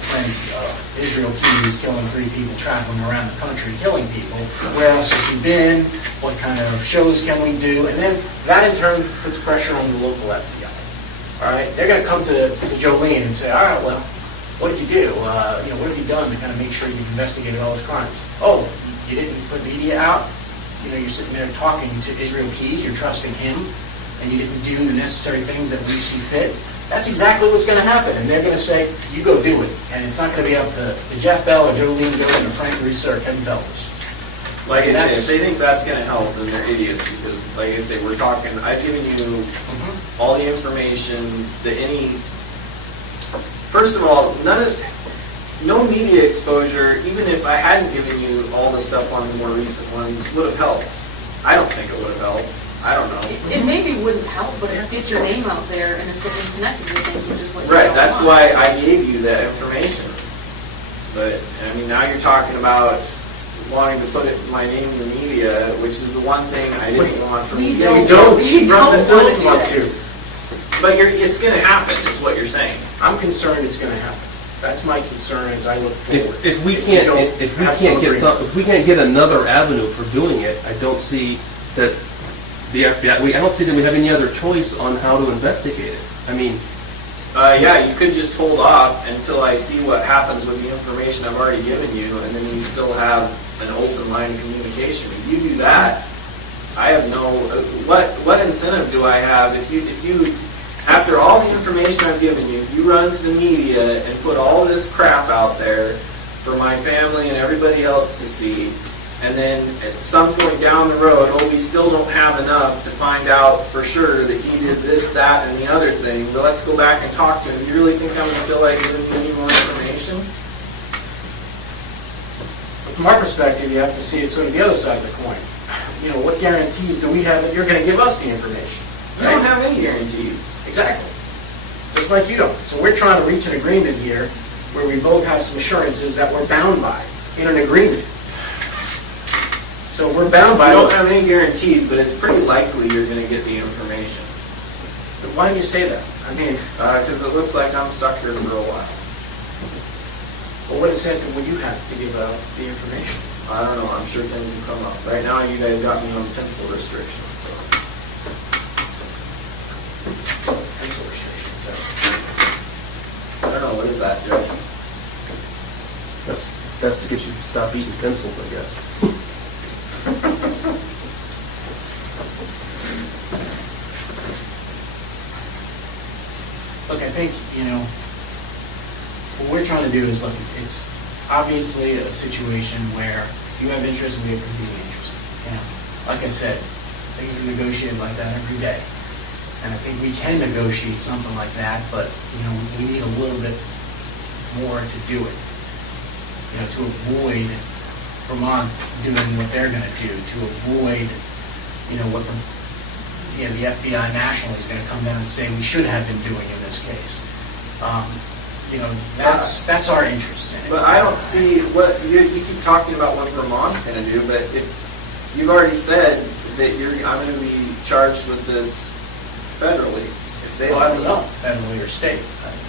frenzy of Israel Keys killing 3 people, traveling around the country, killing people. Where else has he been? What kind of shows can we do? And then that in turn puts pressure on the local FBI. All right, they're going to come to Jolene and say, all right, well, what did you do? What have you done to kind of make sure you've investigated all his crimes? Oh, you didn't put media out? You're sitting there talking to Israel Keys, you're trusting him, and you didn't do the necessary things that we see fit. That's exactly what's going to happen. And they're going to say, you go do it. And it's not going to be up to Jeff Bell or Jolene to go in or Frank Reese or Kevin Feltus. Like I say, if they think that's going to help, then they're idiots, because, like I say, we're talking, I've given you all the information that first of all, no media exposure, even if I hadn't given you all the stuff on the more recent ones, would have helped. I don't think it would have helped. I don't know. It maybe wouldn't help, but it gets your name out there and it's something connected with things, which is what you Right, don't that's want. why I gave you that information. But, now you're talking about wanting to put my name in the media, which is the one thing I didn't want from We you. don't. We don't. We Brother, don't don't want do to. But it's going to happen, is what you're saying. I'm concerned it's going to happen. That's my concern as I look forward. If we can't get another avenue for doing it, I don't see that the FBI, I don't see that we have any other choice on how to investigate it. You could just hold off until I see what happens with the information I've already given you, and then you still have an open line of communication. If you do that, I have what incentive do I have if you after all the information I've given you, you run to the media and put all this crap out there for my family and everybody else to see, and then at some point down the road, we still don't have enough to find out for sure that he did this, that, and the other thing, but let's go back and talk to him. Do you really think I'm going to feel like giving you any more information? From our perspective, you have to see it sort of the other side of the coin. What guarantees do we have that you're going to give us the information? You don't have any guarantees. Exactly. Just like you don't. So we're trying to reach an agreement here where we both have some assurances that we're bound by in an agreement. So we're bound by... I don't have any guarantees, but it's pretty likely you're going to get the information. But why do you say that? Because it looks like I'm stuck here for a while. Well, what incentive would you have to give out the information? I don't know. I'm sure things will come up. Right now, you guys got me on pencil restrictions. Pencil restrictions. I don't know. What is that, Judge? That's to get you to stop eating pencils, I guess. Look, I think, what we're trying to do is, look, it's obviously a situation where you have interest and we have competing interest. like I said, things are negotiated like that every day. And I think we can negotiate something like that, but, we need a little bit more to do it. To avoid Vermont doing what they're gonna do, to avoid, what the FBI nationally is gonna come down and say we should have been doing in this case. That's our interest in it. But I don't see what, you keep talking about what Vermont's gonna do, but if you've already said that I'm gonna be charged with this federally. If they Well, I don't know, federally or state.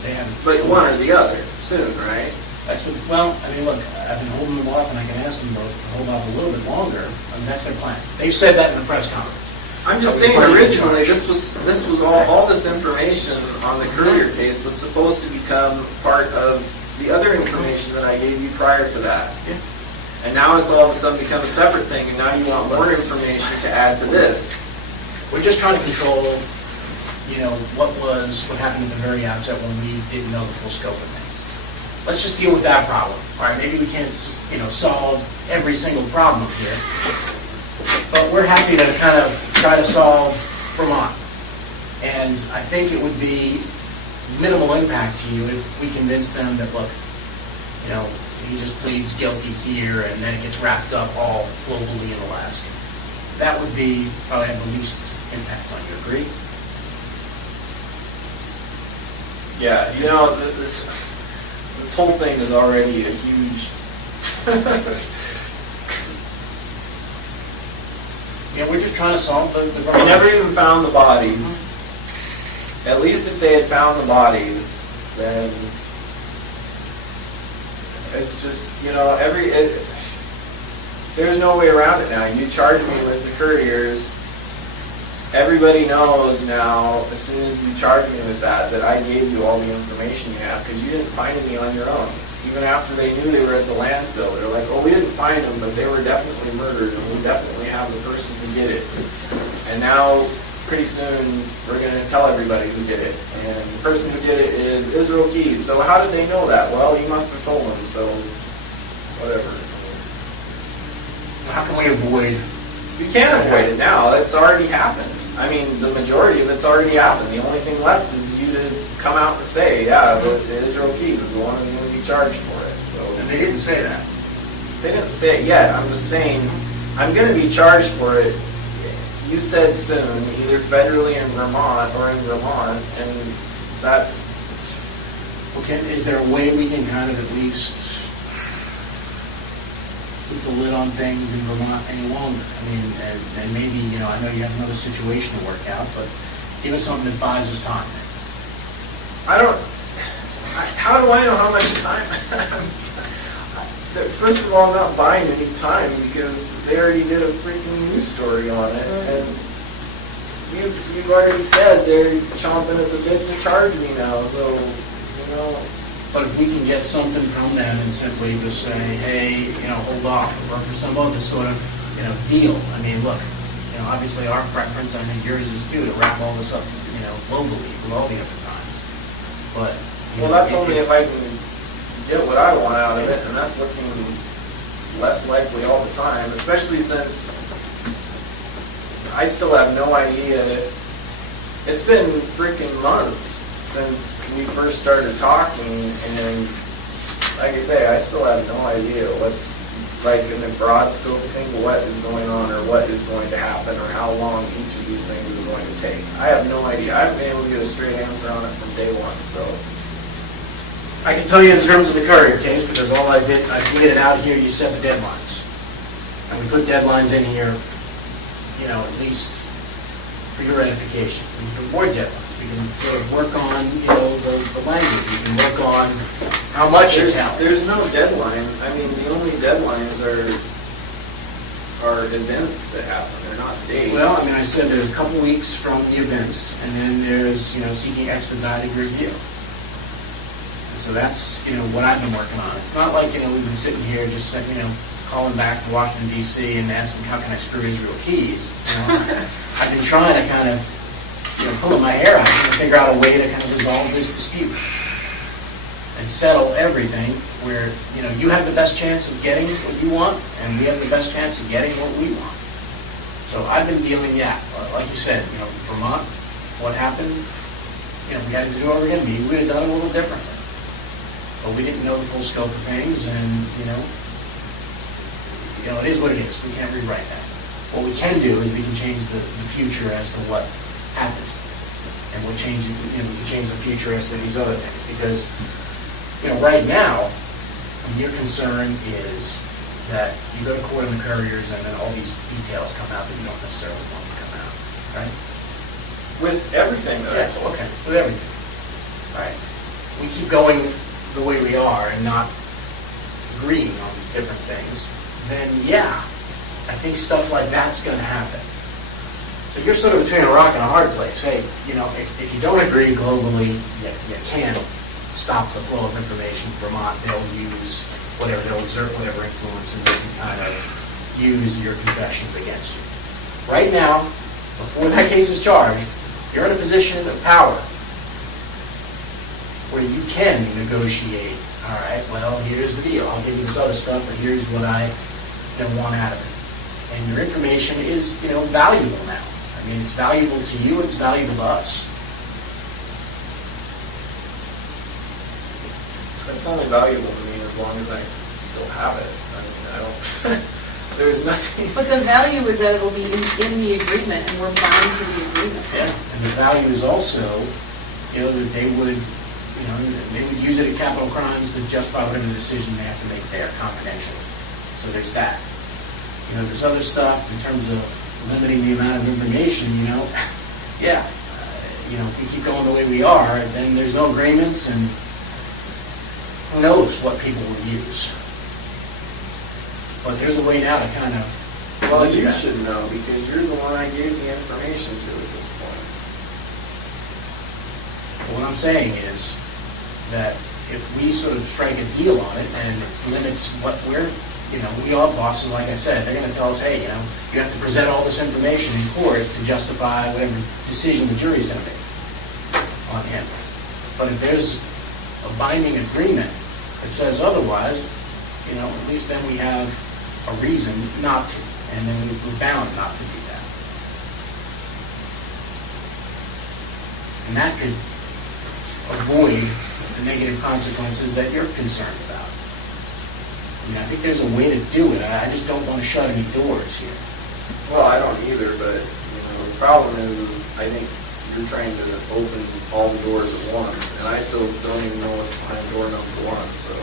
They haven't. But one or the other, soon, right? That's what, look, I've been holding them off, and I can ask them both to hold off a little bit longer, and that's their plan. They've said that in the press conference. I'm just saying, originally, this was all this information on the Currier case was supposed to become part of the other information that I gave you prior to that. Yeah. And now it's all of a sudden become a separate thing, and now you want more information to add to this. We're just trying to control, what happened at the very outset when we didn't know the full scope of things. Let's just deal with that problem. All right, maybe we can't, solve every single problem here, but we're happy to kind of try to solve Vermont. And I think it would be minimal impact to you if we convince them that, look, he just pleads guilty here and then it gets wrapped up all globally in Alaska. That would be probably have the least impact on you. Agree? Yeah, this whole thing is already a huge. We're just trying to solve the We problem. never even found the bodies. At least if they had found the bodies, then it's just, there's no way around it now. You charge me with the Curriers. Everybody knows now, as soon as you charge me with that I gave you all the information you have, because you didn't find any on your own. Even after they knew they were at the landfill, they're like, oh, we didn't find them, but they were definitely murdered, and we definitely have the person who did it. And now, pretty soon, we're going to tell everybody who did it. And the person who did it is Israel Keys. So how did they know that? Well, you must have told them, so whatever. How can we avoid? You can't avoid it now. It's already happened. I mean, the majority of it's already happened. The only thing left is you to come out and say, yeah, the Israel Keys is the one who's going to be charged for it. So, And they didn't say that. they didn't say it yet. I'm just saying, I'm going to be charged for it. You said soon, either federally in Vermont or in Vermont, and that's... Okay, is there a way we can kind of at least keep the lid on things in Vermont any longer? I mean, and maybe, I know you have another situation to work out, but give us something that buys us time. How do I know how much time? First of all, I'm not buying any time because they already did a freaking news story on it, and you've already said they're chomping at the bit to charge me now, so, But if we can get something from them and simply just say, hey, hold off, or for some other sort of, deal. I mean, look, obviously our preference, I think yours is too, to wrap all this up, globally with all the other times. But well, that's only if I can get what I want out of it, and that's looking less likely all the time, especially since I still have no idea. It's been freaking months since we first started talking, and like I say, I still have no idea what's, like, in the broad scope thing, what is going on or what is going to happen or how long each of these things is going to take. I have no idea. I haven't been able to get a straight answer on it from day one, so. I can tell you in terms of the Currier case, because all I did it out here, you set the deadlines. And we put deadlines in here, at least for your edification. We can put more deadlines. We can sort of work on, the language. We can work on how much it's out. There's no deadline. I mean, the only deadlines are events that happen. They're not dates. Well, I said there's a couple weeks from the events, and then there's, seeking expedited review. And so that's, what I've been working on. It's not like, we've been sitting here just saying, calling back to Washington, D.C. and asking, how can I screw Israel Keys? I've been trying to kind of, pulling my hair out, trying to figure out a way to kind of resolve this dispute and settle everything where, you have the best chance of getting what you want, and we have the best chance of getting what we want. So So I've been dealing, like you said, Vermont, what happened, we had to do it over again, maybe we had done it a little differently. But we didn't know the full scope of things, and, it is what it is, we can't rewrite that. What we can do is we can change the future as to what happened. And we can change the future as to these other things, because, right now, your concern is that you go to court on the Curriers and then all these details come out that you don't necessarily want to come out, right? With everything that I told. Okay, with everything, right? We keep going the way we are and not agreeing on different things, then I think stuff like that's going to happen. So you're sort of between a rock and a hard place. Hey, if you don't agree globally, you can't stop the flow of information. Vermont, they'll exert whatever influence, and they can kind of use your confessions against you. Right now, before that case is charged, you're in a position of power where you can negotiate. All right, well, here's the deal. I'll give you this other stuff, but here's what I want out of it. And your information is, valuable now. I mean, it's valuable to you, it's valuable to us. It's only valuable to me as long as I still have it. I mean, I don't, there's nothing. But the value is that it will be in the agreement, and we're bound to the agreement. Yeah, and the value is also, that they would use it in capital crimes to justify whatever decision they have to make there confidentially. So there's that. This other stuff in terms of limiting the amount of information, if we keep going the way we are, then there's no agreements, and who knows what people will use. But there's a way now to kind of... Well, you should know, because you're the one I gave the information to at this point. What I'm saying is that if we sort of strike a deal on it and it limits what we're, we are bosses, like I said, they're going to tell us, hey, you have to present all this information in court to justify whatever decision the jury's going to make on him. But if there's a binding agreement that says otherwise, at least then we have a reason not to, and then we're bound not to do that. And that could avoid the negative consequences that you're concerned about. I think there's a way to do it. I just don't want to shut any doors here. Well, I don't either, but, the problem is I think you're trying to open all the doors at once, and I still don't even know what's behind door number one, so.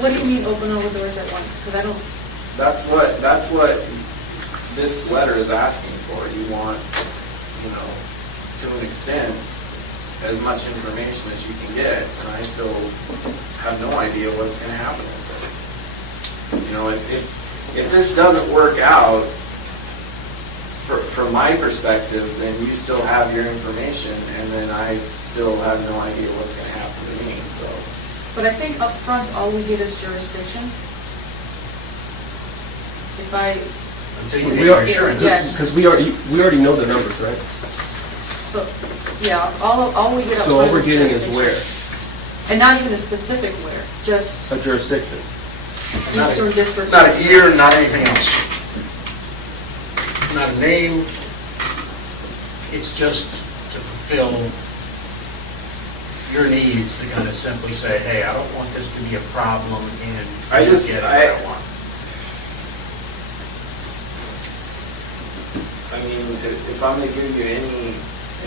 What do you mean open all the doors at once? Because I don't... That's what this letter is asking for. You want, to an extent, as much information as you can get, and I still have no idea what's going to happen with it. If this doesn't work out, from my perspective, then you still have your information, and then I still have no idea what's going to happen to me. So. But I think up front, all we get is jurisdiction. Until you get your assurance. Yes. Because we already know the numbers, right? So, all we get up front is jurisdiction. So all we're getting is where? And not even a specific where, just A jurisdiction. Eastern District. Not a year, not anything else. Not a name. It's just to fulfill your needs, to kind of simply say, hey, I don't want this to be a problem, and I just get what I want. I mean, if I'm going to give you any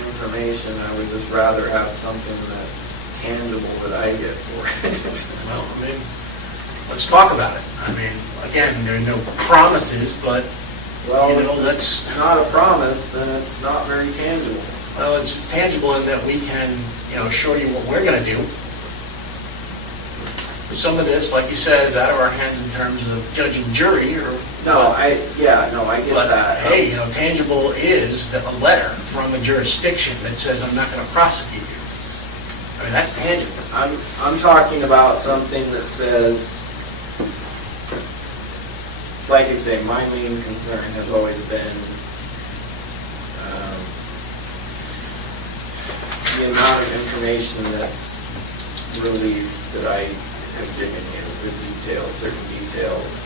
information, I would just rather have something that's tangible that I get for it. Well, let's talk about it. Again, there are no promises, but, let's... It's not a promise, then it's not very tangible. Well, it's tangible in that we can, assure you what we're going to do. Some of this, like you said, is out of our hands in terms of judge and jury, or... I get But, that. hey, tangible is a letter from a jurisdiction that says I'm not going to prosecute you. That's tangible. I'm talking about something that says, like I say, my main concern has always been the amount of information that's released that I have given you, the details, certain details.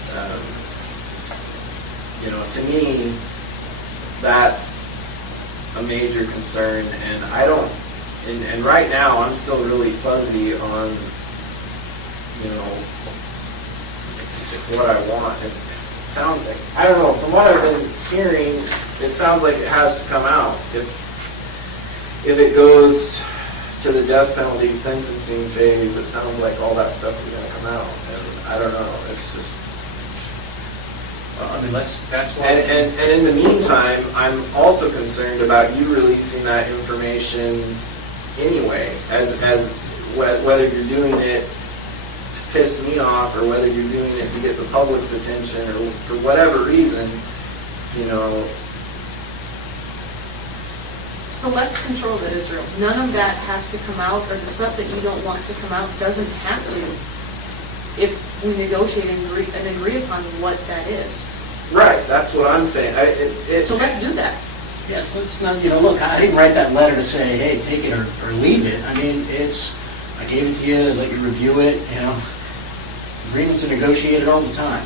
To me, that's a major concern, and I don't, and right now, I'm still really fuzzy on, you know, what I want. It sounds like, I don't know, from what I've been hearing, it sounds like it has to come out. If it goes to the death penalty sentencing phase, it sounds like all that stuff is gonna come out, and I don't know, it's just. I mean, that's why. And in the meantime, I'm also concerned about you releasing that information anyway, as whether you're doing it to piss me off or whether you're doing it to get the public's attention or for whatever reason, you know. So let's control that, Israel. None of that has to come out, or the stuff that you don't want to come out doesn't have to, if we negotiate and agree upon what that is. Right, that's what I'm saying. So let's do that. Yes, let's not, you know, look, I didn't write that letter to say, hey, take it or leave it. I mean, I gave it to you, let you review it, you know. Agreements are negotiated all the time.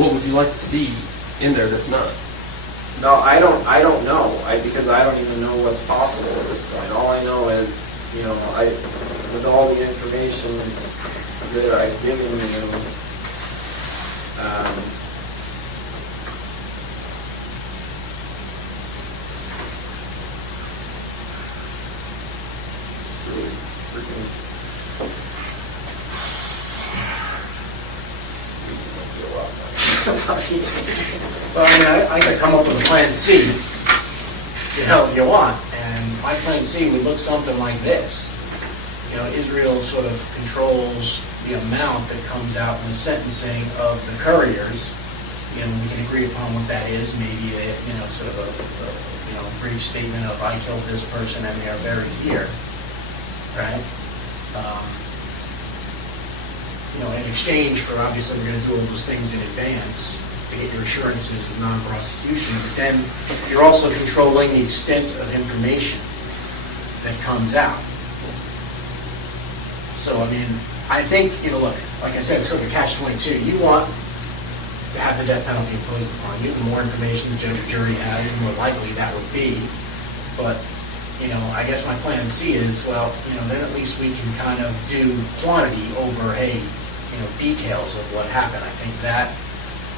What would you like to see in there that's not? No, I don't know, because I don't even know what's possible at this point. All I know is, you know, with all the information that I've given you, really freaking. Well, I mean, I could come up with a plan C to help you want, and my plan C would look something like this. You know, Israel sort of controls the amount that comes out in the sentencing of the Curriers. You know, we can agree upon what that is, maybe a, you know, sort of a you know, brief statement of I killed this person and they are buried here, right? You know, in exchange for, obviously, we're going to do all those things in advance to get your assurances of non-prosecution, but then you're also controlling the extent of information that comes out. So, I mean, I think, you know, look, like I said, it's sort of a catch-22. You want to have the death penalty imposed upon you. The more information the judge or jury has, the more likely that would be. But, you know, I guess my plan C is, well, you know, then at least we can kind of do quantity over, hey, you know, details of what happened. I think that,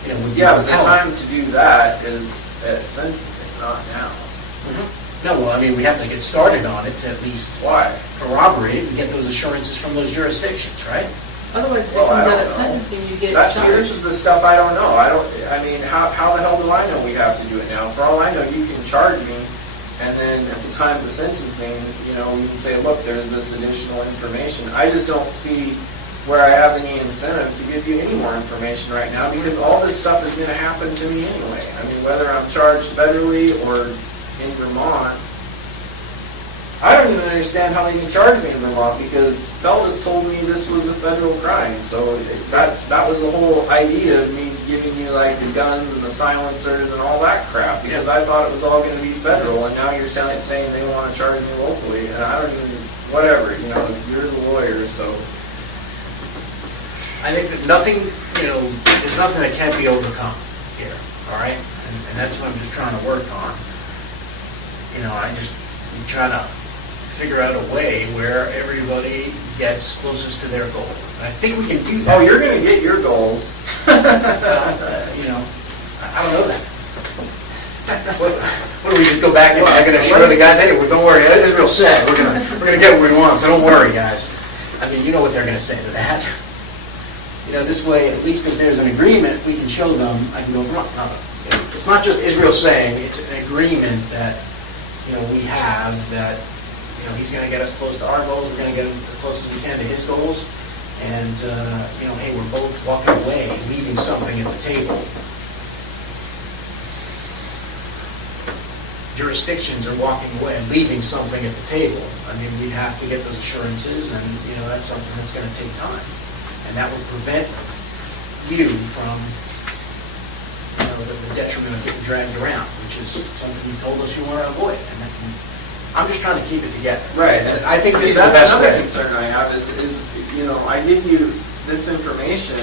you know, would be Yeah, but the compelling. time to do that is at sentencing, not now. No, well, I mean, we have to get started on it to at least Why? corroborate and get those assurances from those jurisdictions, right? Otherwise, if it Well, I comes out don't at know. sentencing, you get That's, see, this is charged. the stuff I don't know. I mean, how the hell do I know we have to do it now? For all I know, you can charge me, and then at the time of the sentencing, you know, you can say, look, there's this additional information. I just don't see where I have any incentive to give you any more information right now, because all this stuff is going to happen to me anyway. I mean, whether I'm charged federally or in Vermont, I don't even understand how they can charge me in Vermont, because Feltus told me this was a federal crime. So that was the whole idea of me giving you like the guns and the silencers and all that crap, because I thought it was all going to be federal, and now you're saying they want to charge me locally, and I don't even, whatever, you know, you're the lawyer, so. I think that nothing, you know, there's nothing that can't be overcome here, all right? And that's what I'm just trying to work on. You know, I'm trying to figure out a way where everybody gets closest to their goal. And I think we can do that. Oh, you're going to get your goals. You know, I don't know that. What do we just go back and I'm going to show the guys, hey, well, don't worry, Israel said, we're going to get what we want, so don't worry, guys. I mean, you know what they're going to say to that. You know, this way, at least if there's an agreement, we can show them, I can go, no, it's not just Israel saying, it's an agreement that, you know, we have that, you know, he's going to get us close to our goals, we're going to get him as close as we can to his goals, and, you know, hey, we're both walking away, leaving something at the table. Jurisdictions are walking away, leaving something at the table. I mean, we have to get those assurances, and, you know, that's something that's going to take time. And that would prevent you from, you know, the detriment of getting dragged around, which is something you told us you want to avoid. And I'm just trying to keep it together. Right. And I think this is the That's best another way. concern I have is, you know, I give you this information,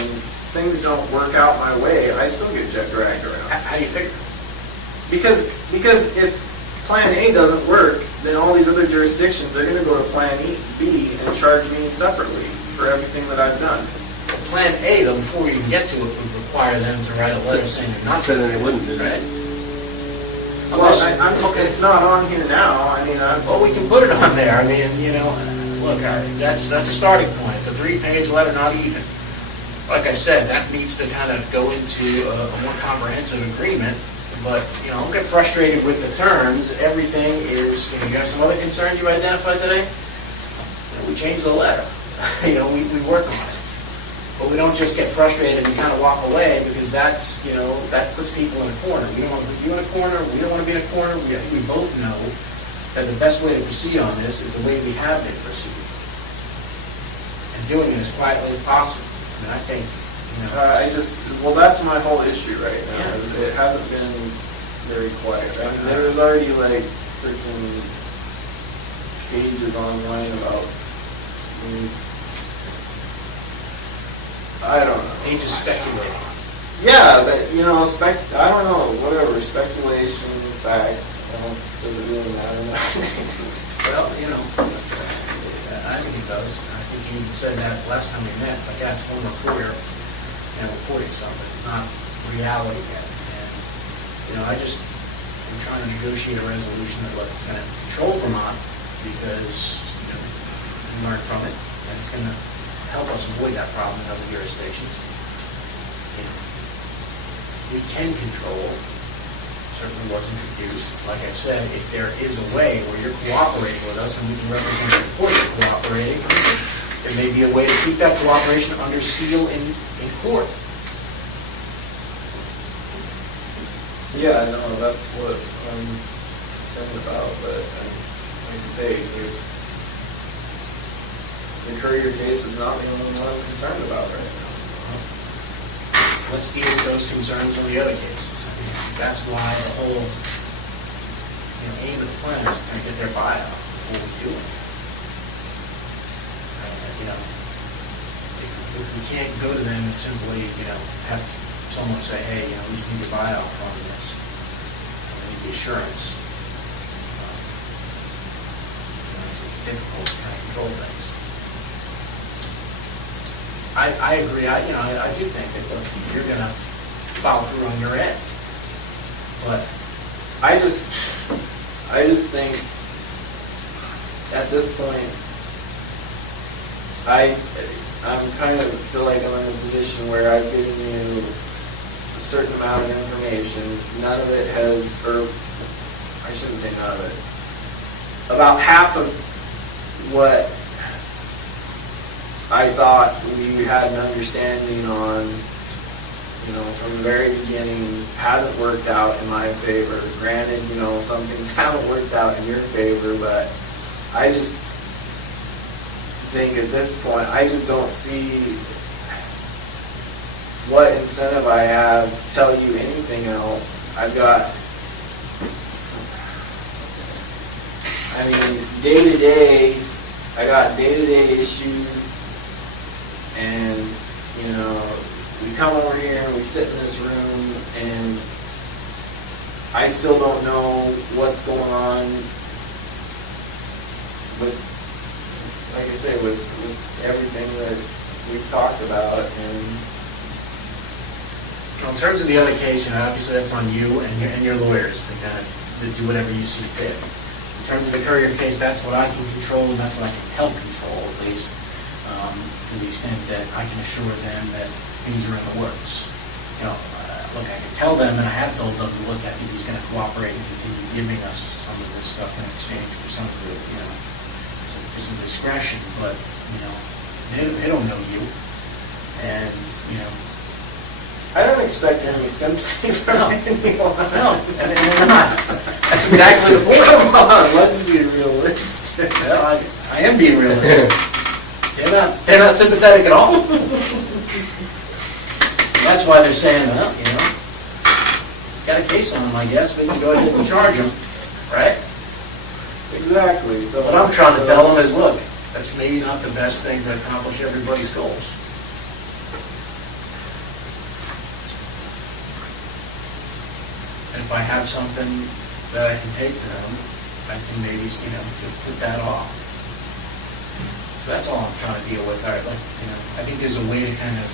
things don't work out my way, I still get dragged around. How do you figure? Because if Plan A doesn't work, then all these other jurisdictions are gonna go to Plan B and charge me separately for everything that I've done. Plan A, though, before we even get to it, would require them to write a letter saying they're not. So then they wouldn't do Right? that. Well, okay, it's not on here now, I mean, Well, we can put it on there, I mean, you know, look, that's a starting point, it's a 3-page letter, not even. Like I said, that needs to kind of go into a more comprehensive agreement, but, you know, don't get frustrated with the terms, everything is, you know, you have some other concerns you identified today? You know, we changed the letter, you know, we work on it. But we don't just get frustrated and kind of walk away, because that's, you know, that puts people in a corner. We don't want to put you in a corner, we don't want to be in a corner. We both know that the best way to proceed on this is the way we have been proceeding. And doing it as quietly as possible. I mean, I think, you know. well, that's my whole issue right now, Yeah. is it hasn't been very quiet. I mean, there was already like freaking pages online about, I don't know. They just speculate. Yeah, but, you know, I don't know, whatever, speculation, fact, does it really matter? Well, you know, I think it does. I think you even said that last time we met, it's like, yeah, it's former career, and reporting something. It's not reality yet. And, you know, I'm trying to negotiate a resolution that it's going to control Vermont, because, you know, we learn from it, and it's going to help us avoid that problem in other jurisdictions. You know, we can control certainly what's introduced. Like I said, if there is a way where you're cooperating with us and we can represent the court you're cooperating, there may be a way to keep that cooperation under seal in court. Yeah, I know, that's what I'm concerned about, but like I say, the Currier case is not the only one I'm concerned about right now. Let's deal with those concerns on the other cases. I mean, that's why the whole, you know, aim of the plan is to kind of get their buyout before we do it. You know, if we can't go to them and simply, you know, have someone say, hey, you know, we need a buyout from this, we need the assurance. You know, it's difficult to kind of control things. I agree. I do think that, look, you're going to follow through on your end. But I just think at this point, I'm kind of feel like I'm in a position where I've given you a certain amount of information. None of it has, or I shouldn't say none of it. About half of what I thought we had an understanding on, you know, from the very beginning, hasn't worked out in my favor. Granted, you know, some things haven't worked out in your favor, but I just think at this point, I just don't see what incentive I have to tell you anything else. I got day-to-day issues. And, you know, we come over here and we sit in this room and I still don't know what's going on with, like I say, with everything that we've talked about. And in terms of the other case, you know, obviously that's on you and your lawyers to kind of do whatever you see fit. In terms of the Currier case, that's what I can control, and that's what I can help control, at least. To the extent that I can assure them that things are in the works. You know, look, I can tell them, and I have told them, look, I think he's going to cooperate and continue giving us some of this stuff in exchange for some of the, you know, some discretion, but, you know, they don't know you. And, you know, I don't expect any sympathy from anyone. No, and they're not. That's exactly the point. Come on, let's be realistic. Well, I am being realistic. They're not sympathetic at all. And that's why they're saying, well, you know, got a case on them, I guess, we can go ahead and charge them, right? Exactly. So what I'm trying to tell them is, look, that's maybe not the best thing to accomplish everybody's goals. And if if I have something that I can take to them, I can maybe, just put that off. So that's all I'm trying to deal with. I think there's a way to kind of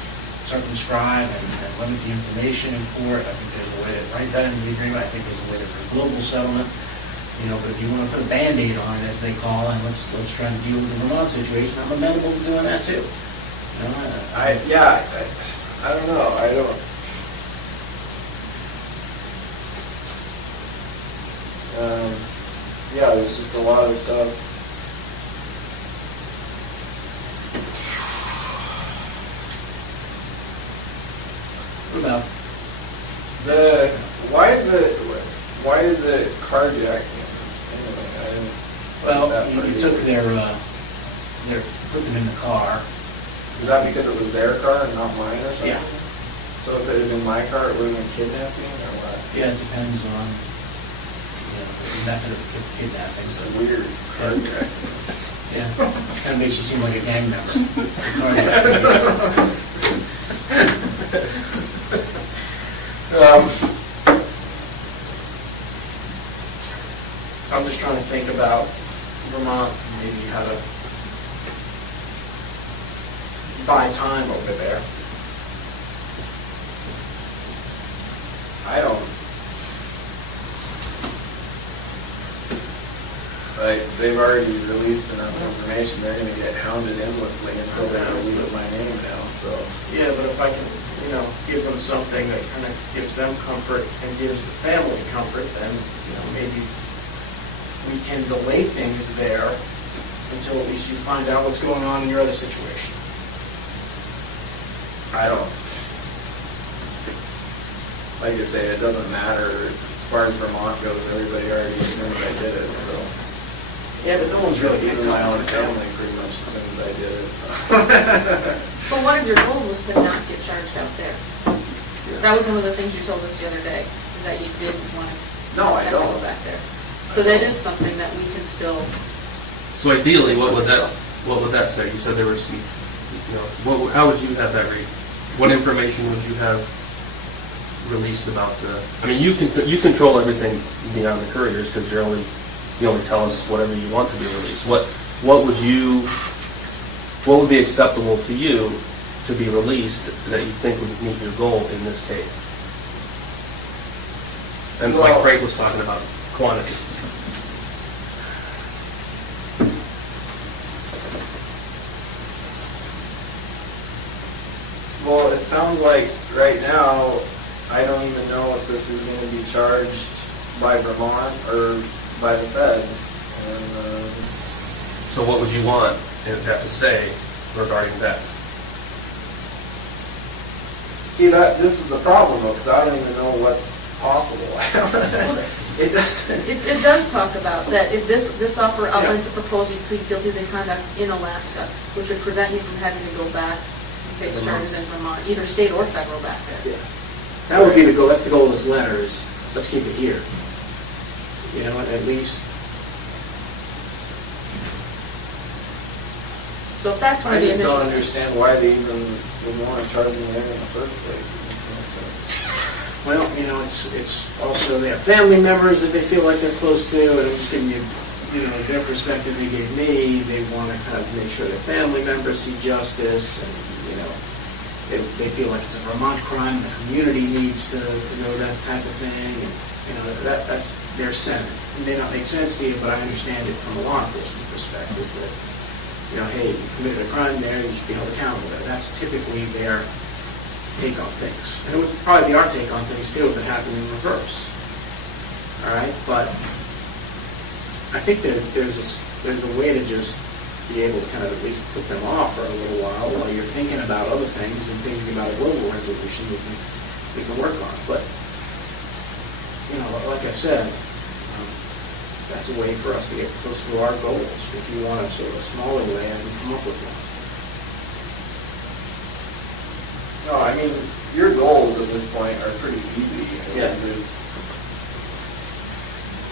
circumscribe and limit the information in court. I think there's a way to write that into the agreement. I think there's a way to do a global settlement. But if you want to put a Band-Aid on it, as they call it, and let's try to deal with the Vermont situation, I'm amenable to doing that too. I don't know, there's just a lot of stuff. What about Why is it carjacking? Anyway, I didn't. Well, you took put them in the car. Is that because it was their car and not mine or something? Yeah. So if it had been my car, it would have been kidnapping or what? Yeah, it depends on, the method of kidnapping. It's a weird carjacking. Yeah, kind of makes you seem like a gang member. I'm just trying to think about Vermont, maybe how to buy time over there. I don't. They've already released enough information, they're gonna get hounded endlessly until they release my name now, so. Yeah, but if I can, give them something that kind of gives them comfort and gives the family comfort, then, maybe we can delay things there until at least you find out what's going on in your other situation. I don't. Like I say, it doesn't matter, as far as Vermont goes, everybody already assumed I did it, so. Yeah, but no one's really Even getting my own time. family pretty much assumed I did it, so. But one of your goals was to not get charged out there. That was one of the things you told us the other day, is that you didn't want to No, I have to don't. go back there. So that is something that we can still. So ideally, what would that say? You said there were some, how would you have that read? What information would you have released about you control everything beyond the Curriers because you only tell us whatever you want to be released. What would be acceptable to you to be released that you think would meet your goal in this case? And like Craig was talking about, quantity. Well, it sounds like right now, I don't even know if this is going to be charged by Vermont or by the feds. And, So what would you want and have to say regarding that? see, this is the problem, though, because I don't even know what's possible. It doesn't. It does talk about that if this offer outlines a proposal, you plead guilty to conduct in Alaska, which would prevent you from having to go back and face charges in Vermont, either state or federal back there. Yeah. That would be the goal, that's the goal of this letter, is let's keep it here. At least. So if that's one I of the just initial. don't understand why they even would want to charge me there in the first place. Well, it's also they have family members that they feel like they're close to, and I'm just giving you, their perspective they gave me. They want to kind of make sure their family members see justice, and they feel like it's a Vermont crime. The community needs to know that type of thing, and that's their sentiment. It may not make sense to you, but I understand it from a law enforcement perspective that hey, you committed a crime there, you should be held accountable. That's typically their take on things. And it would probably be our take on things too if it happened in reverse. All right, but I think that there's a way to just be able to kind of at least put them off for a little while you're thinking about other things and thinking about a global resolution we can work on. But like I said, that's a way for us to get close to our goals. If you want a sort of a smaller way, I can come up with one. No, I mean, your goals at this point are pretty easy. Yeah.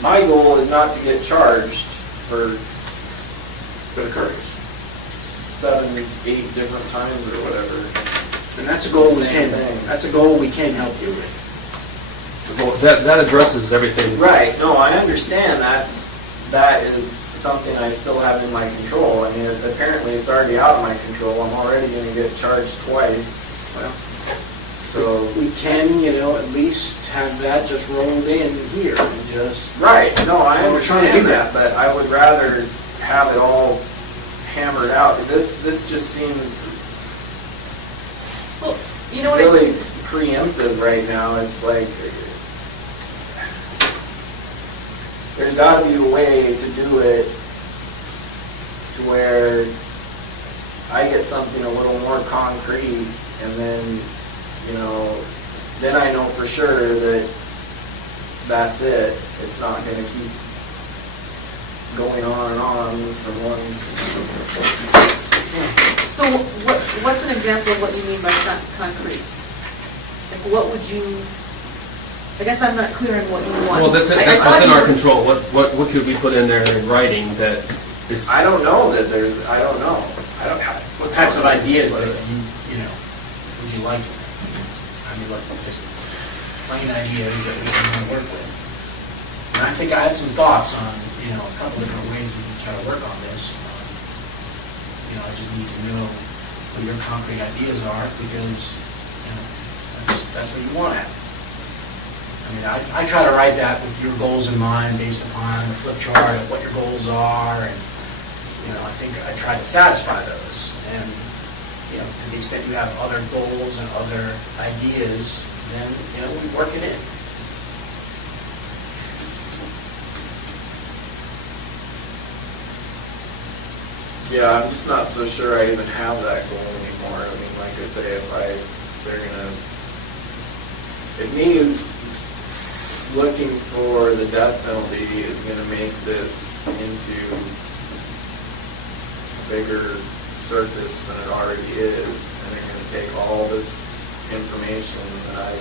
My goal is not to get charged for the Curriers. 7, 8 different times or whatever. And that's a goal we Same can. thing. That's a goal we can help you with. Well, that addresses everything. Right, no, I understand that is something I still have in my control. I mean, apparently it's already out of my control. I'm already gonna get charged twice. Well, So, we can, at least have that just rolled in here and just. right, no, I So we're trying to do understand that, but I would rather have it all hammered out. This just seems Well, you know what? really preemptive right now. It's like, there's got to be a way to do it to where I get something a little more concrete, and then, then I know for sure that that's it. It's not going to keep going on and on from one. So what's an example of what you mean by concrete? Like, what would you, I guess I'm not clear on what you want. Well, that's within our control. What could we put in there in writing that is? I don't know that there's, I don't know. What types of ideas that would you like? I mean, like, just plain ideas that we can work with. And I think I had some thoughts on, a couple different ways we can try to work on this. I just need to know what your concrete ideas are, because, that's what you want to have. I mean, I try to write that with your goals in mind, based upon the flip chart of what your goals are, and, I think I try to satisfy those. And, to the extent you have other goals and other ideas, then, we work it in. Yeah, I'm just not so sure I even have that goal anymore. I mean, like I say, if me looking for the death penalty is gonna make this into a bigger circus than it already is, and they're gonna take all this information that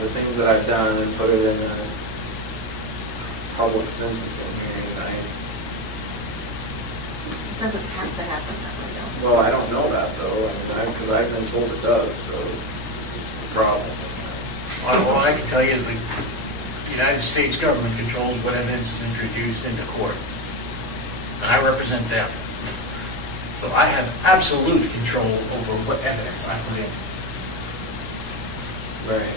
the things that I've done and put it in a public sentencing hearing, It doesn't have to happen that way, though. well, I don't know that though, because I've been told it does, so this is the problem. Well, all I can tell you is the United States government controls what evidence is introduced into court. And I represent them. So I have absolute control over what evidence I put in. Right.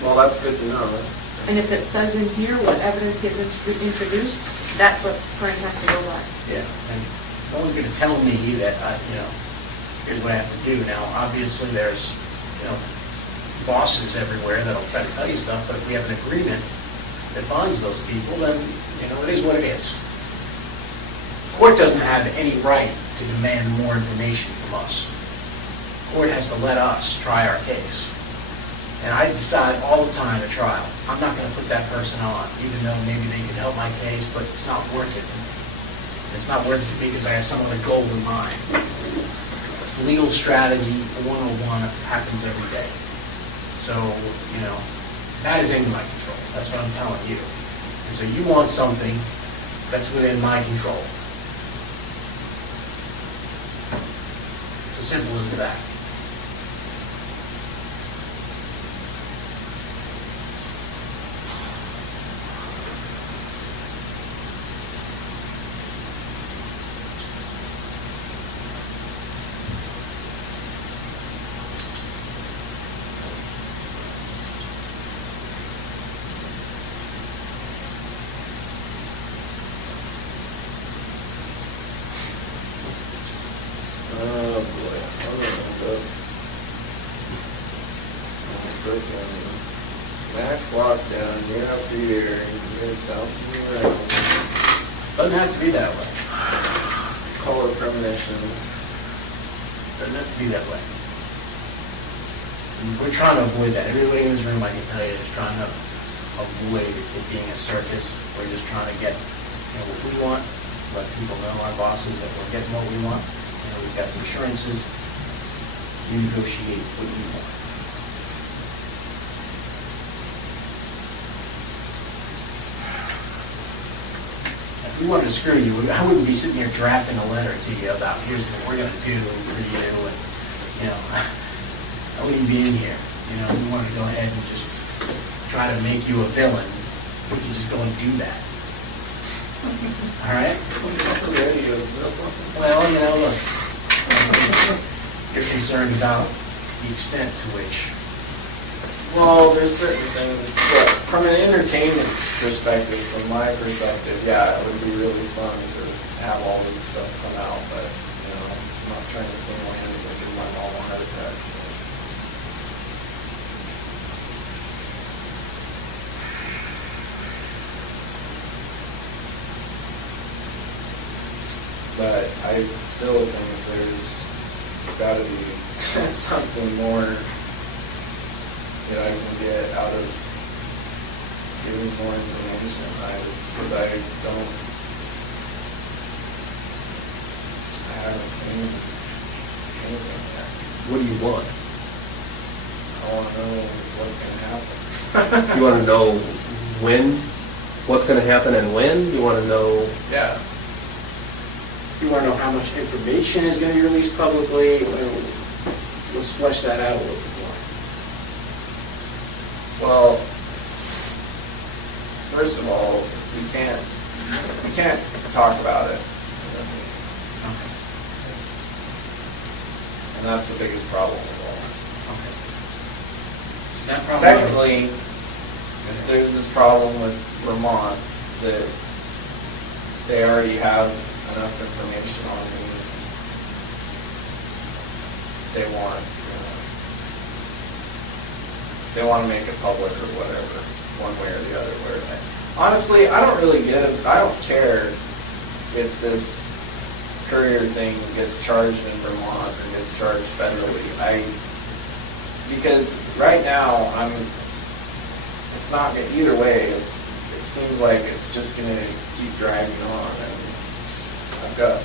Well, that's good to know. And if it says in here what evidence gets introduced, that's what Frank has to go by. Yeah. And no one's going to tell me that, here's what I have to do. Now, obviously, there's, bosses everywhere that'll try to tell you stuff, but if we have an agreement that binds those people, then, it is what it is. Court doesn't have any right to demand more information from us. Court has to let us try our case. And I decide all the time at trial, I'm not going to put that person on, even though maybe they can help my case, but it's not worth it to me. It's not worth it because I have some other goal in mind. Legal strategy 101 happens every day. So, that is in my control. That's what I'm telling you. And so you want something that's within my control. It's as simple as that. Oh, boy. Max lockdown, year after year, you're bouncing around. Doesn't have to be that way. Call it premonition. Doesn't have to be that way. We're trying to avoid that. Everybody in this room, I can tell you, is trying to avoid it being a circus. We're just trying to get, what we want, let people know, our bosses, that we're getting what we want. We've got some assurances. You negotiate what you want. If we wanted to screw you, I wouldn't be sitting here drafting a letter to you about here's what we're going to do for you, and I'll leave you in here. You know, we wanted to go ahead and just try to make you a villain. We can just go and do that. All right? Well, you know, look, you're concerned about the extent to which. Well, there's certain things, but from an entertainment perspective, from my perspective, yeah, it would be really fun to have all this stuff come out, but, you know, I'm not trying to single handedly give my mom a heart attack. So. But I still think there's got to be something more that I can get out of giving more information. Because I haven't seen anything yet. What do you want? I want to know what's going to happen. You want to know when, what's going to happen and when? You want to know? Yeah. You want to know how much information is going to be released publicly? Let's flesh that out a little bit more. Well, first of all, we can't talk about it in this meeting. Okay. And that's the biggest problem of all. Okay. So that problem Secondly, there's this problem with Vermont that they already have enough information on me. They want to make it public or whatever, one way or the other. Honestly, I don't really get it. I don't care if this Currier thing gets charged in Vermont or gets charged federally. Because right now, it's not, either way, it seems like it's just going to keep dragging on. And I've got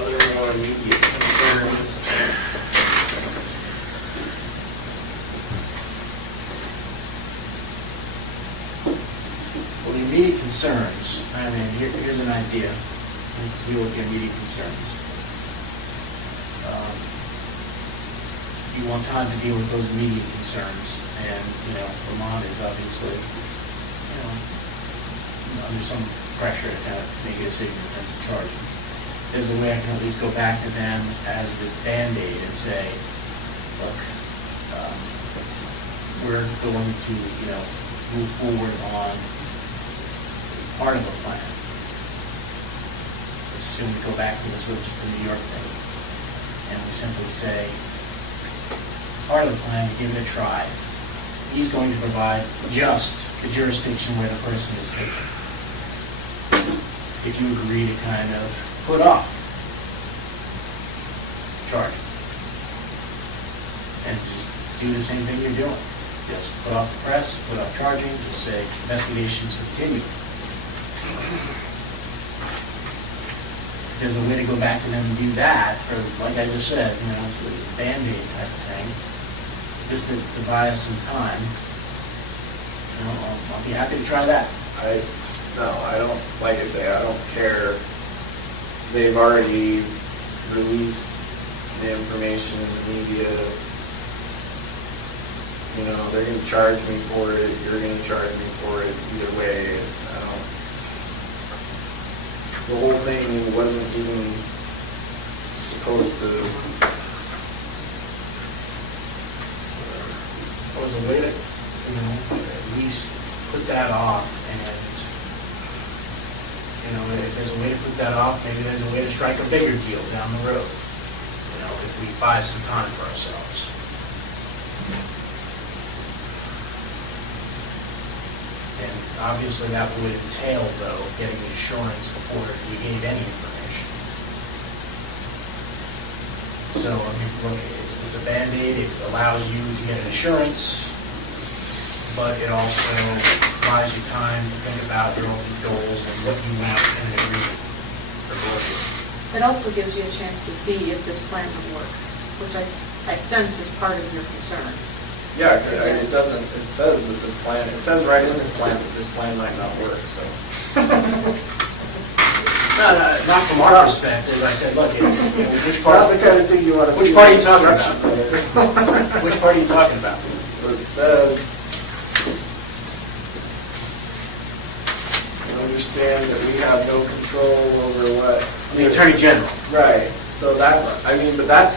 other more immediate concerns. Well, the immediate concerns, I mean, here's an idea. Let's deal with the immediate concerns. You want time to deal with those immediate concerns, and, you know, Vermont is obviously, you know, under some pressure to kind of make a decision in terms of charging. There's a way I can at least go back to them as this Band-Aid and say, look, we're going to, you know, move forward on part of a plan. Let's assume we go back to the sort of just the New York thing, and we simply say, part of the plan, give it a try. He's going to provide just the jurisdiction where the person is taken. If you agree to kind of put off charging, and just do the same thing you're doing. Just put off the press, put off charging, just say investigations continue. There's a way to go back to them and do that for, like I just said, you know, sort of Band-Aid type of thing, just to buy us some time. You know, I'll be happy to try that. No, I don't, like I say, I don't care. They've already released the information in the media. You know, they're going to charge me for it, you're going to charge me for it, either way. The whole thing wasn't even supposed to... There was a way to, you know, at least put that off, and, you know, if there's a way to put that off, maybe there's a way to strike a bigger deal down the road, you know, if we buy some time for ourselves. And obviously that would entail, though, getting the assurance before we gave any information. So, I mean, look, it's a Band-Aid, it allows you to get an assurance, but it also buys you time to think about your own goals and what you want in an agreement for working. It also gives you a chance to see if this plan will work, which I sense is part of your concern. Yeah, it doesn't, it says that this plan, it says right in this plan that this plan might not work, so. Not from our perspective. I said, look, which part? Not the kind of thing you want to see. Which part are you in talking instruction about? manual. Which part are you talking about? It says, understand that we have no control over what. The Attorney General. Right, so that's, I mean, but that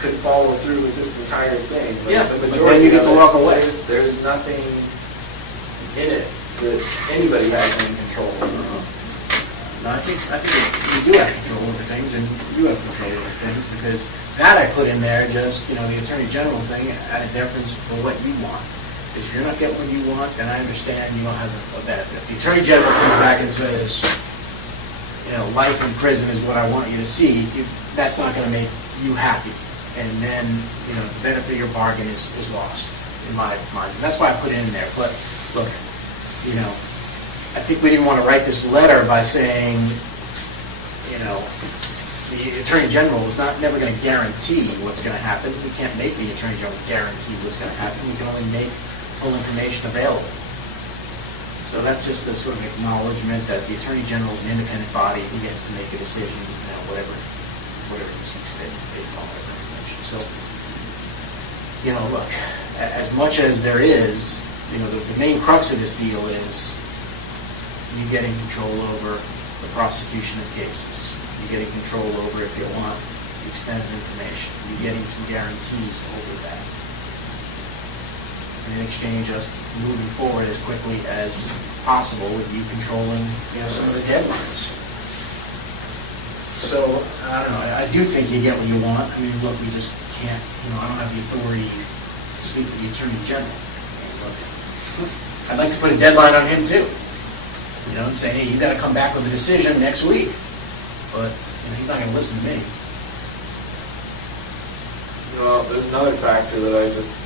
could follow through with this entire thing. Yeah, the but majority then you get of to it, walk away. There's nothing in it that anybody has any control over. No, I think you do have control over things, and you do have control over things, because that I put in there, just, the Attorney General thing, out of deference for what you want. If you're not getting what you want, then I understand you don't have a benefit. If the Attorney General comes back and says, life in prison is what I want you to see, that's not gonna make you happy. And then, the benefit of your bargain is lost, in my mind. And that's why I put it in there. But, look, I think we didn't want to write this letter by saying, the Attorney General is never going to guarantee what's going to happen. We can't make the Attorney General guarantee what's going to happen. We can only make full information available. So that's just a sort of acknowledgement that the Attorney General is an independent body. He gets to make a decision, whatever he sees fit based on whatever information. So, look, as much as there is, the main crux of this deal is you getting control over the prosecution of cases. You getting control over, if you want, the extent of information. You getting some guarantees over that. And in exchange, us moving forward as quickly as possible with you controlling, some of the deadlines. So, I don't know, I do think you get what you want. I mean, look, we just can't, I don't have the authority to speak to the Attorney General. I'd like to put a deadline on him too. And say, hey, you got to come back with a decision next week. But he's not going to listen to me. Well, there's another factor that I just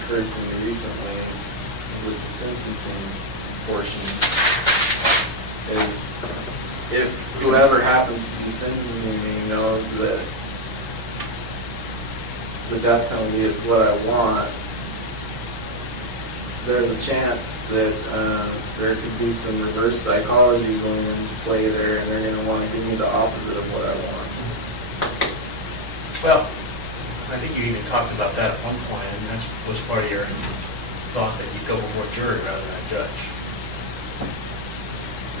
occurred to me recently with the sentencing portion is if whoever happens to be sentencing me knows that the death penalty is what I want, there's a chance that there could be some reverse psychology going into play there, and they're going to want to give me the opposite of what I want. Well, I think you even talked about that at one point, and that was part of your thought that you'd go before a jury rather than a judge.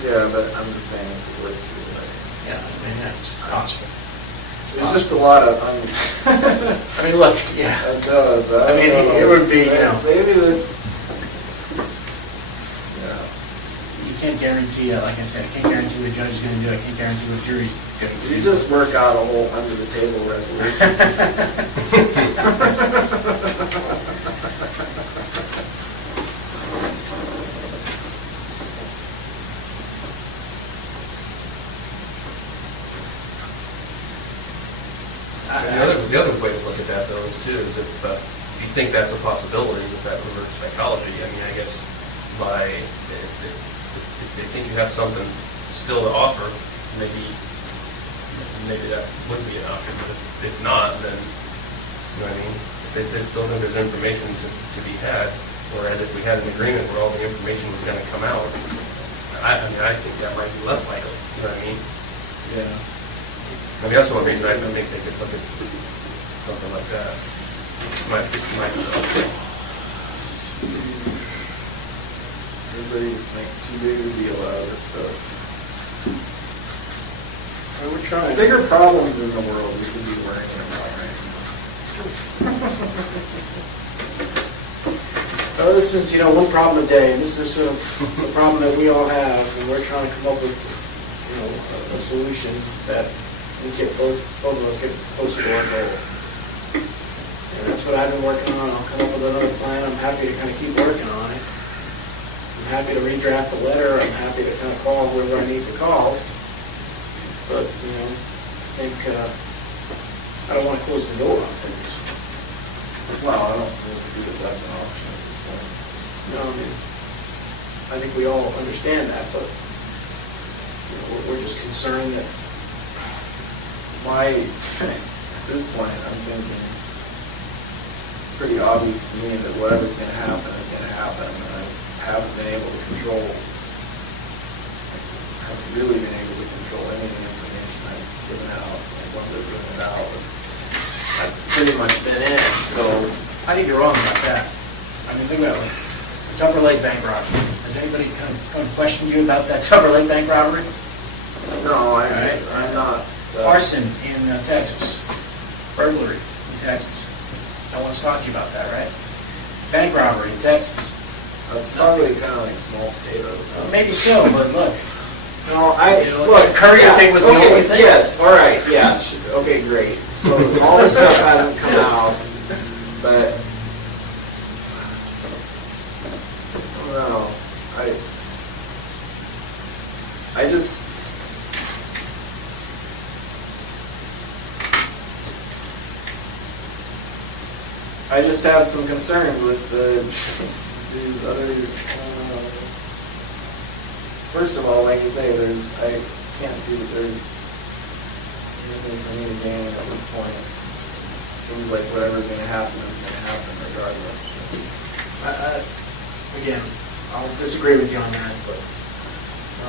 Yeah, but I'm just saying it could work through that. Yeah, I mean, that's possible. There's just a lot of, I mean, look, yeah. It does. I mean, it would be, Maybe this, you can't guarantee, like I said, I can't guarantee what a judge is going to do. I can't guarantee what a jury's going to do. you just work out a whole under-the-table resolution. The other way to look at that, though, is if you think that's a possibility with that reverse psychology, I mean, I guess if they think you have something still to offer, maybe that would be an option. But if not, then, you know what I mean? If they still think there's information to be had, whereas if we had an agreement where all the information was going to come out, I think that might be less likely. You know what I mean? Yeah. I mean, that's one reason I think they could look at something like that. Might be helpful. Everybody just makes too big a deal out of this stuff. We're trying. Bigger problems in the world we could be worrying about right now. Oh, this is, one problem a day, and this is sort of the problem that we all have, and we're trying to come up with, a solution that we get both of us get closer to our goal. And that's what I've been working on. I'll come up with another plan. I'm happy to kind of keep working on it. I'm happy to redraft the letter. I'm happy to kind of call whoever I need to call. But, I think I don't want to close the door on things. Well, I don't really see that that's an option at this point. No, I mean, I think we all understand that, but we're just concerned that At this point, I'm thinking pretty obvious to me that whatever's going to happen is going to happen, and I haven't been able to control, haven't really been able to about. That's pretty much been it, so. I think you're wrong about that. I mean, think about it, the Tupper Lake bank robbery. Has anybody come and questioned you about that Tupper Lake bank robbery? No, Alright. I'm not. Arson in Texas, burglary in Texas. No one's talked to you about that, right? Bank robbery in Texas. That's probably kind of like small potatoes. Maybe so, but look, No, You know, the Currier thing was the okay, only thing. Yes, all right, yeah, okay, great. So all this stuff hasn't come out, but I don't know. I just. I just have some concerns with these other. First of all, like you say, I can't see that there's anything for me to gain at this point. Seems like whatever's going to happen is going to happen regardless. again, I'll disagree with you on that, but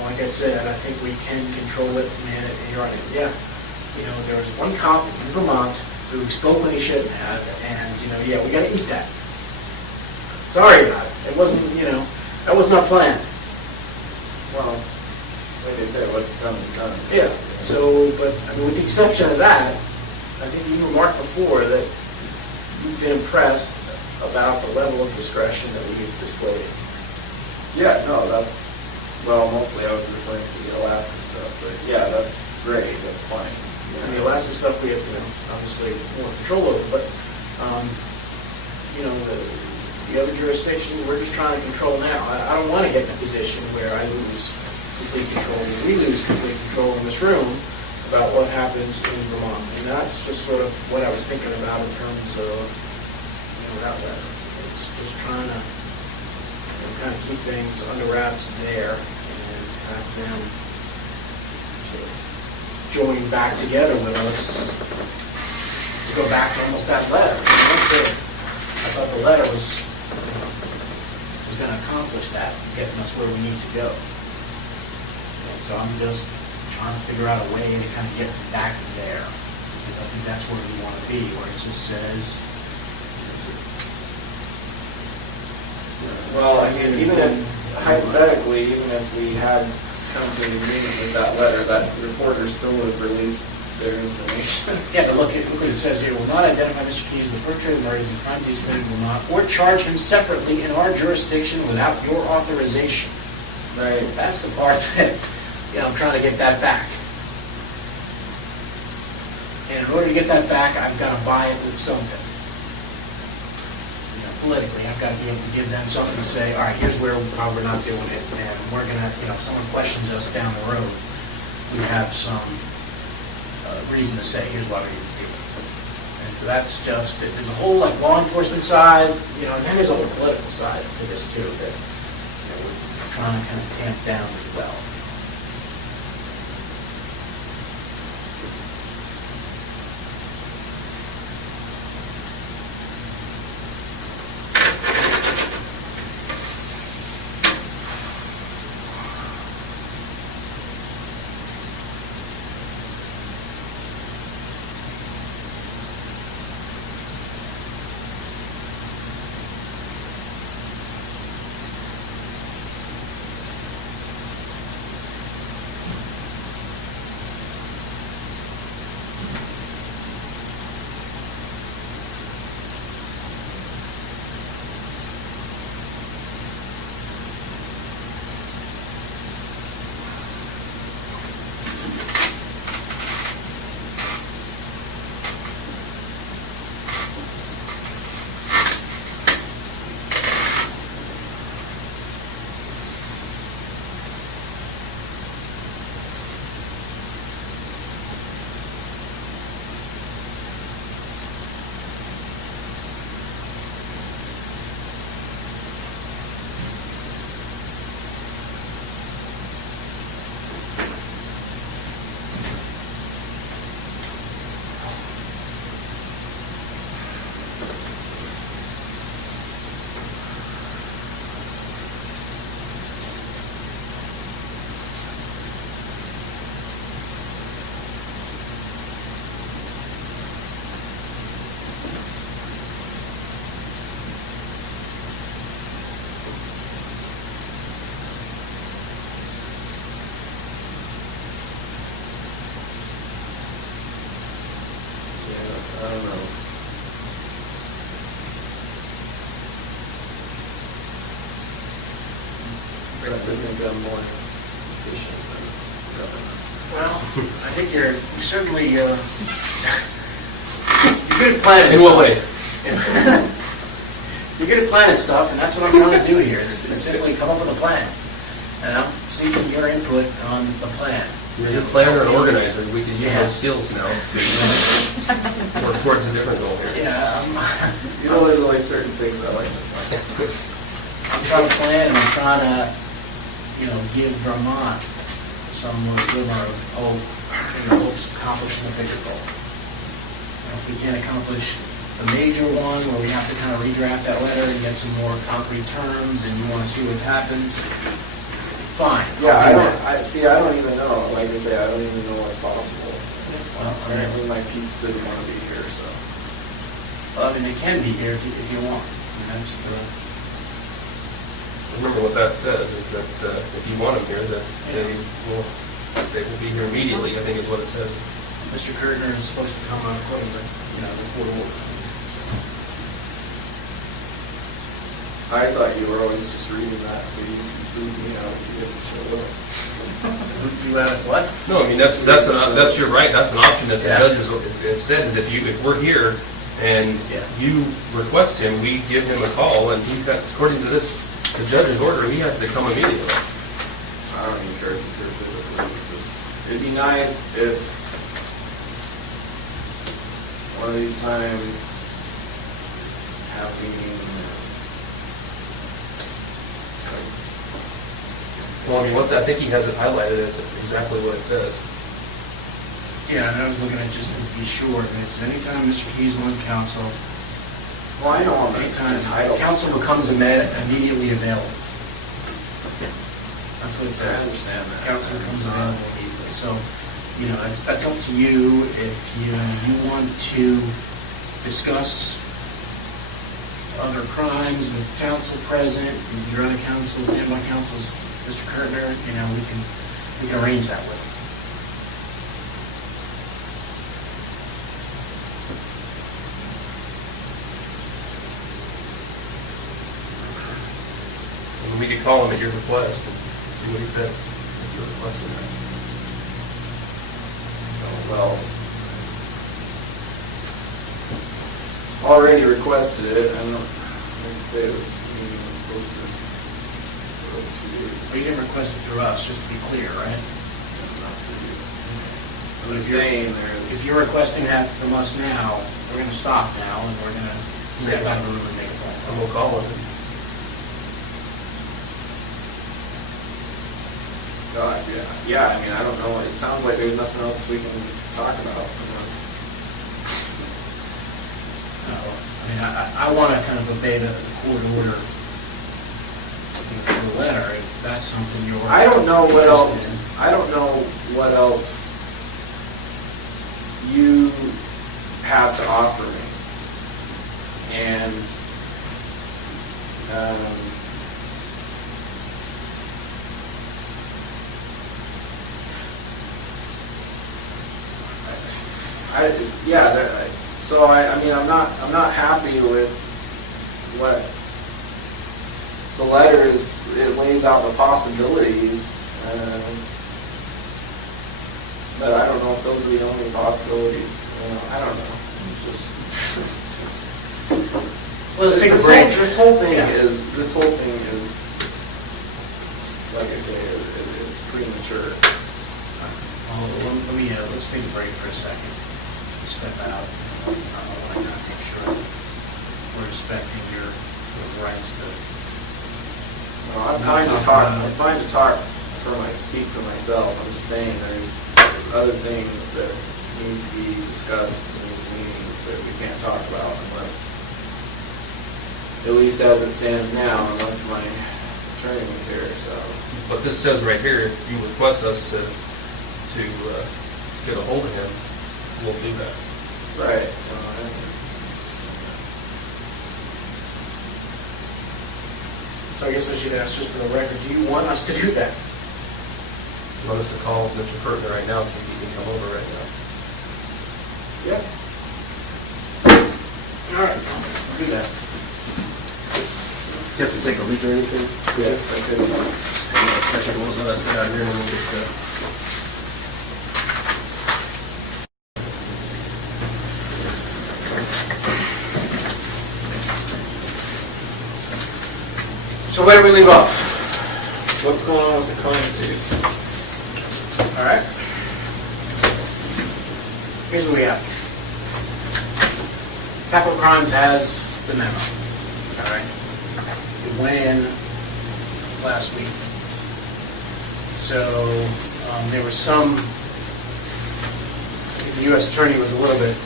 like I said, I think we can control it, manage it. You're right. Yeah, there was one cop in Vermont who spoke when he shouldn't have, and yeah, we got to eat that. Sorry about it. It wasn't, that was not planned. Well, like I said, what's done is done. Yeah. So, but with the exception of that, I think you remarked before that you've been impressed about the level of discretion that we've displayed. Yeah, no, mostly I was referring to the Alaska stuff, but yeah, that's great, that's fine. And the Alaska stuff we have, obviously more control over, but, the other jurisdictions, we're just trying to control now. I don't want to get in a position where I lose complete control, or we lose complete control in this room about what happens in Vermont. And that's just sort of what I was thinking about in terms of, it's just trying to kind of keep things under wraps there and have them sort of join back together with us to go back to almost that letter. I thought the letter was going to accomplish that, getting us where we need to go. And so I'm just trying to figure out a way to kind of get back there. Because I think that's where we want to be, where it just says. Well, I mean, even if, hypothetically, even if we had come to an agreement with that letter, that reporter still would have released their information. Yeah, but look what it says here. Will not identify Mr. Keys as the perpetrator of murders and crime he's committed will not, or charge him separately in our jurisdiction without your authorization. Right. That's the part that, I'm trying to get that back. And in order to get that back, I've got to buy it with something. Politically, I've got to be able to give them something to say, all right, here's how we're not doing it, and we're going to, if someone questions us down the road, we have some reason to say, here's why we need to do it. And so that's just, there's a whole law enforcement side, and then there's a whole political side to this too, that we're trying to kind of tamp down as well. I don't know. I think I'm more efficient than government. Well, I think you're certainly, you're good at planning. In what way? You're good at planning stuff, and that's what I'm trying to do here, is simply come up with a plan. And I'm seeking your input on the plan. You're a planner and organizer, we can use Yeah. those skills now to work towards a different goal here. Yeah, You know, there's only certain things I like to plan. I'm trying to plan, and I'm trying to, give Vermont some glimmer of hope, hopes of accomplishing a bigger goal. If we can't accomplish the major one, where we have to kind of redraft that letter and get some more concrete terms, and you want to see what happens, fine. Yeah, I'll do I that. don't even know. Like I say, I don't even know what's possible. Well, Apparently my peeps didn't want to be here, so. Well, I mean, they can be here if you want. That's the, Remember what that says, is that if you want them here, that they will be here immediately, I think is what it says. Mr. Currier is supposed to come on accordingly, the court order. I thought you were always just reading that, so you could prove me out if you didn't show up. What? No, I mean, that's your right, that's an option that the Yeah. judge has said, is if we're here and Yeah. you request him, we give him a call, and according to the judge's order, he has to come immediately. I don't even care if it's here physically. It'd be nice if one of these times have meeting. Well, I mean, I think he has it highlighted as exactly what it says. Yeah, and I was looking at just to be sure, and it's anytime Mr. Keys wants counsel, Well, I know I'm anytime entitled. counsel becomes immediately available. That's what it I says. understand that. Counsel becomes available immediately. So, that's up to you. If you want to discuss other crimes with counsel present, and your other counsel, standby counsels, Mr. Currier, we can arrange that with him. And we could call him at your request and see what he says, if you're requesting that. Well, already requested it. I don't, like I say, this meeting was supposed to, so 2 days. Well, you didn't request it through us, just to be clear, right? Not to do. But I'm if you're- saying there's. If you're requesting that from us now, we're gonna stop now, and we're gonna step out of the room and make a And phone we'll call him. God, yeah, I mean, I don't know, it sounds like there's nothing else we can talk about unless. I wanna kind of obey the court order, the letter, if that's something you're. I don't know what interested else, I don't know what else you have to offer me. And, so I mean, I'm not happy with what the letter is. It lays out the possibilities, but I don't know if those are the only possibilities. I don't know. It's just. Well, let's take a break. This whole thing Yeah. is, like I say, it's premature. Let's take a break for a second. Step out. I want to make sure we're respecting your rights to. No, I'm fine to talk. I'm fine to talk speak for myself. I'm just saying there's other things that need to be discussed in these meetings that we can't talk about unless, at least as it stands now, unless my attorney was here. So. But this says right here, if you request us to get a hold of him, we'll do that. Right. So I guess I should ask just for the record, do you want us to do that? You want us to call Mr. Currier right now, see if he can come over right now? Yeah. All right, I'll do that. You have to take a leak or anything? Yeah. Okay. Second, let us get out of here and then we'll get to... So where do we leave off? What's going on with the claim fees? All right. Here's what we have. Capital Crimes has the memo. All right. It went in last week. So there was some, I think the U.S. Attorney was a little bit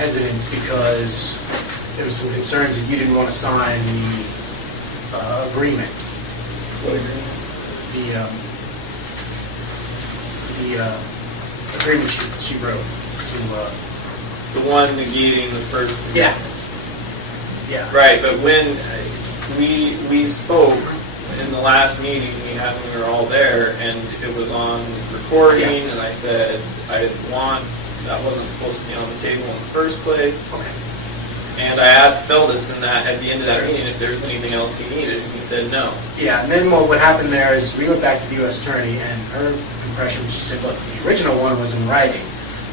hesitant because there was some concerns that you didn't want to sign the agreement. What agreement? The agreement she wrote to. The one negating the first. Yeah. Yeah. Right, but when we spoke in the last meeting we had when we were all there, and it was on recording, Yeah. and I said that wasn't supposed to be on the table in the first place. Okay. And I asked Feldis in that at the end of that meeting if there was anything else he needed, and he said no. Yeah, and then what happened there is we went back to the U.S. Attorney, and her impression was she said, look, the original one was in writing,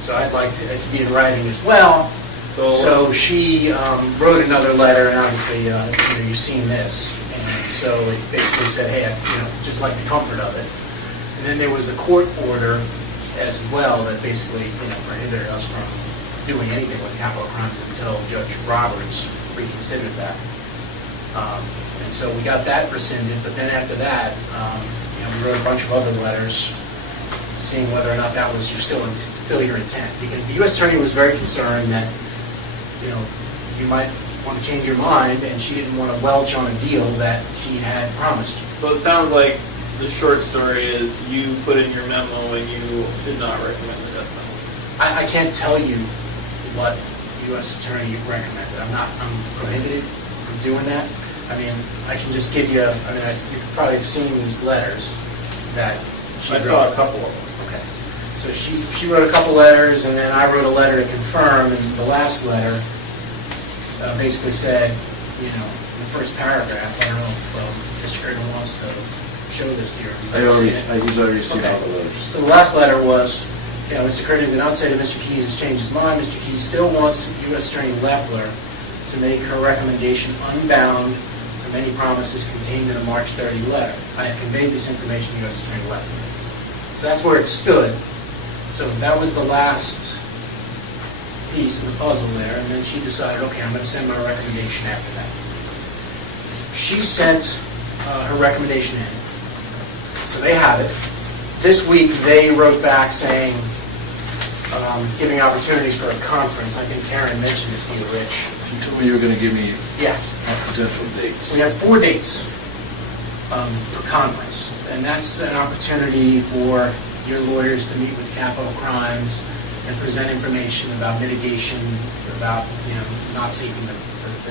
so I'd like it to be in writing as well. So she wrote another letter, and obviously, you've seen this, and so it basically said, hey, just like the comfort of it. And then there was a court order as well that basically, prohibited us from doing anything with capital crimes until Judge Roberts reconsidered that. And so we got that rescinded, but then after that, we wrote a bunch of other letters seeing whether or not that was still your intent. Because the U.S. Attorney was very concerned that, you might want to change your mind, and she didn't want to welch on a deal that she had promised you. So it sounds like the short story is you put in your memo and you did not recommend the death penalty. I can't tell you what the U.S. Attorney recommended. I'm prohibited from doing that. I mean, I can just give you, you've probably seen these letters that she I wrote. saw a couple of them. Okay. So she wrote a couple letters, and then I wrote a letter to confirm, and the last letter basically said, in the first paragraph, I don't know if Mr. Currier wants to show this to you. He's already seen all the letters. So the last letter was, Mr. Currier did not say that Mr. Keys has changed his mind. Mr. Keys still wants U.S. Attorney Leffler to make her recommendation unbound from any promises contained in the March 30 letter. I have conveyed this information to U.S. Attorney Leffler. So that's where it stood. So that was the last piece of the puzzle there, and then she decided, okay, I'm going to send my recommendation after that. She sent her recommendation in. So they have it. This week they wrote back saying, giving opportunities for a conference. I think Karen mentioned this to you, Rich. You told me you were going to give me Yeah. potential dates. We have 4 dates for conference, and that's an opportunity for your lawyers to meet with capital crimes and present information about mitigation, about not seeking the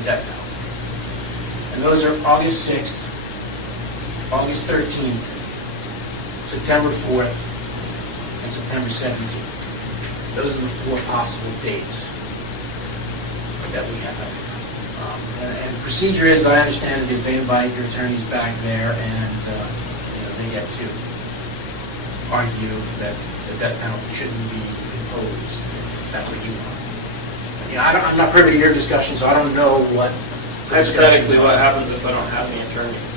death penalty. And those are August 6th, August 13th, September 4th, and September 17th. Those are the 4 possible dates that we have. And the procedure is, I understand it, is they invite your attorneys back there, and they get to argue that the death penalty shouldn't be imposed. That's what you want. I'm not privy to your discussion, so I don't know what. Hypothetically, what happens if I don't have the attorneys?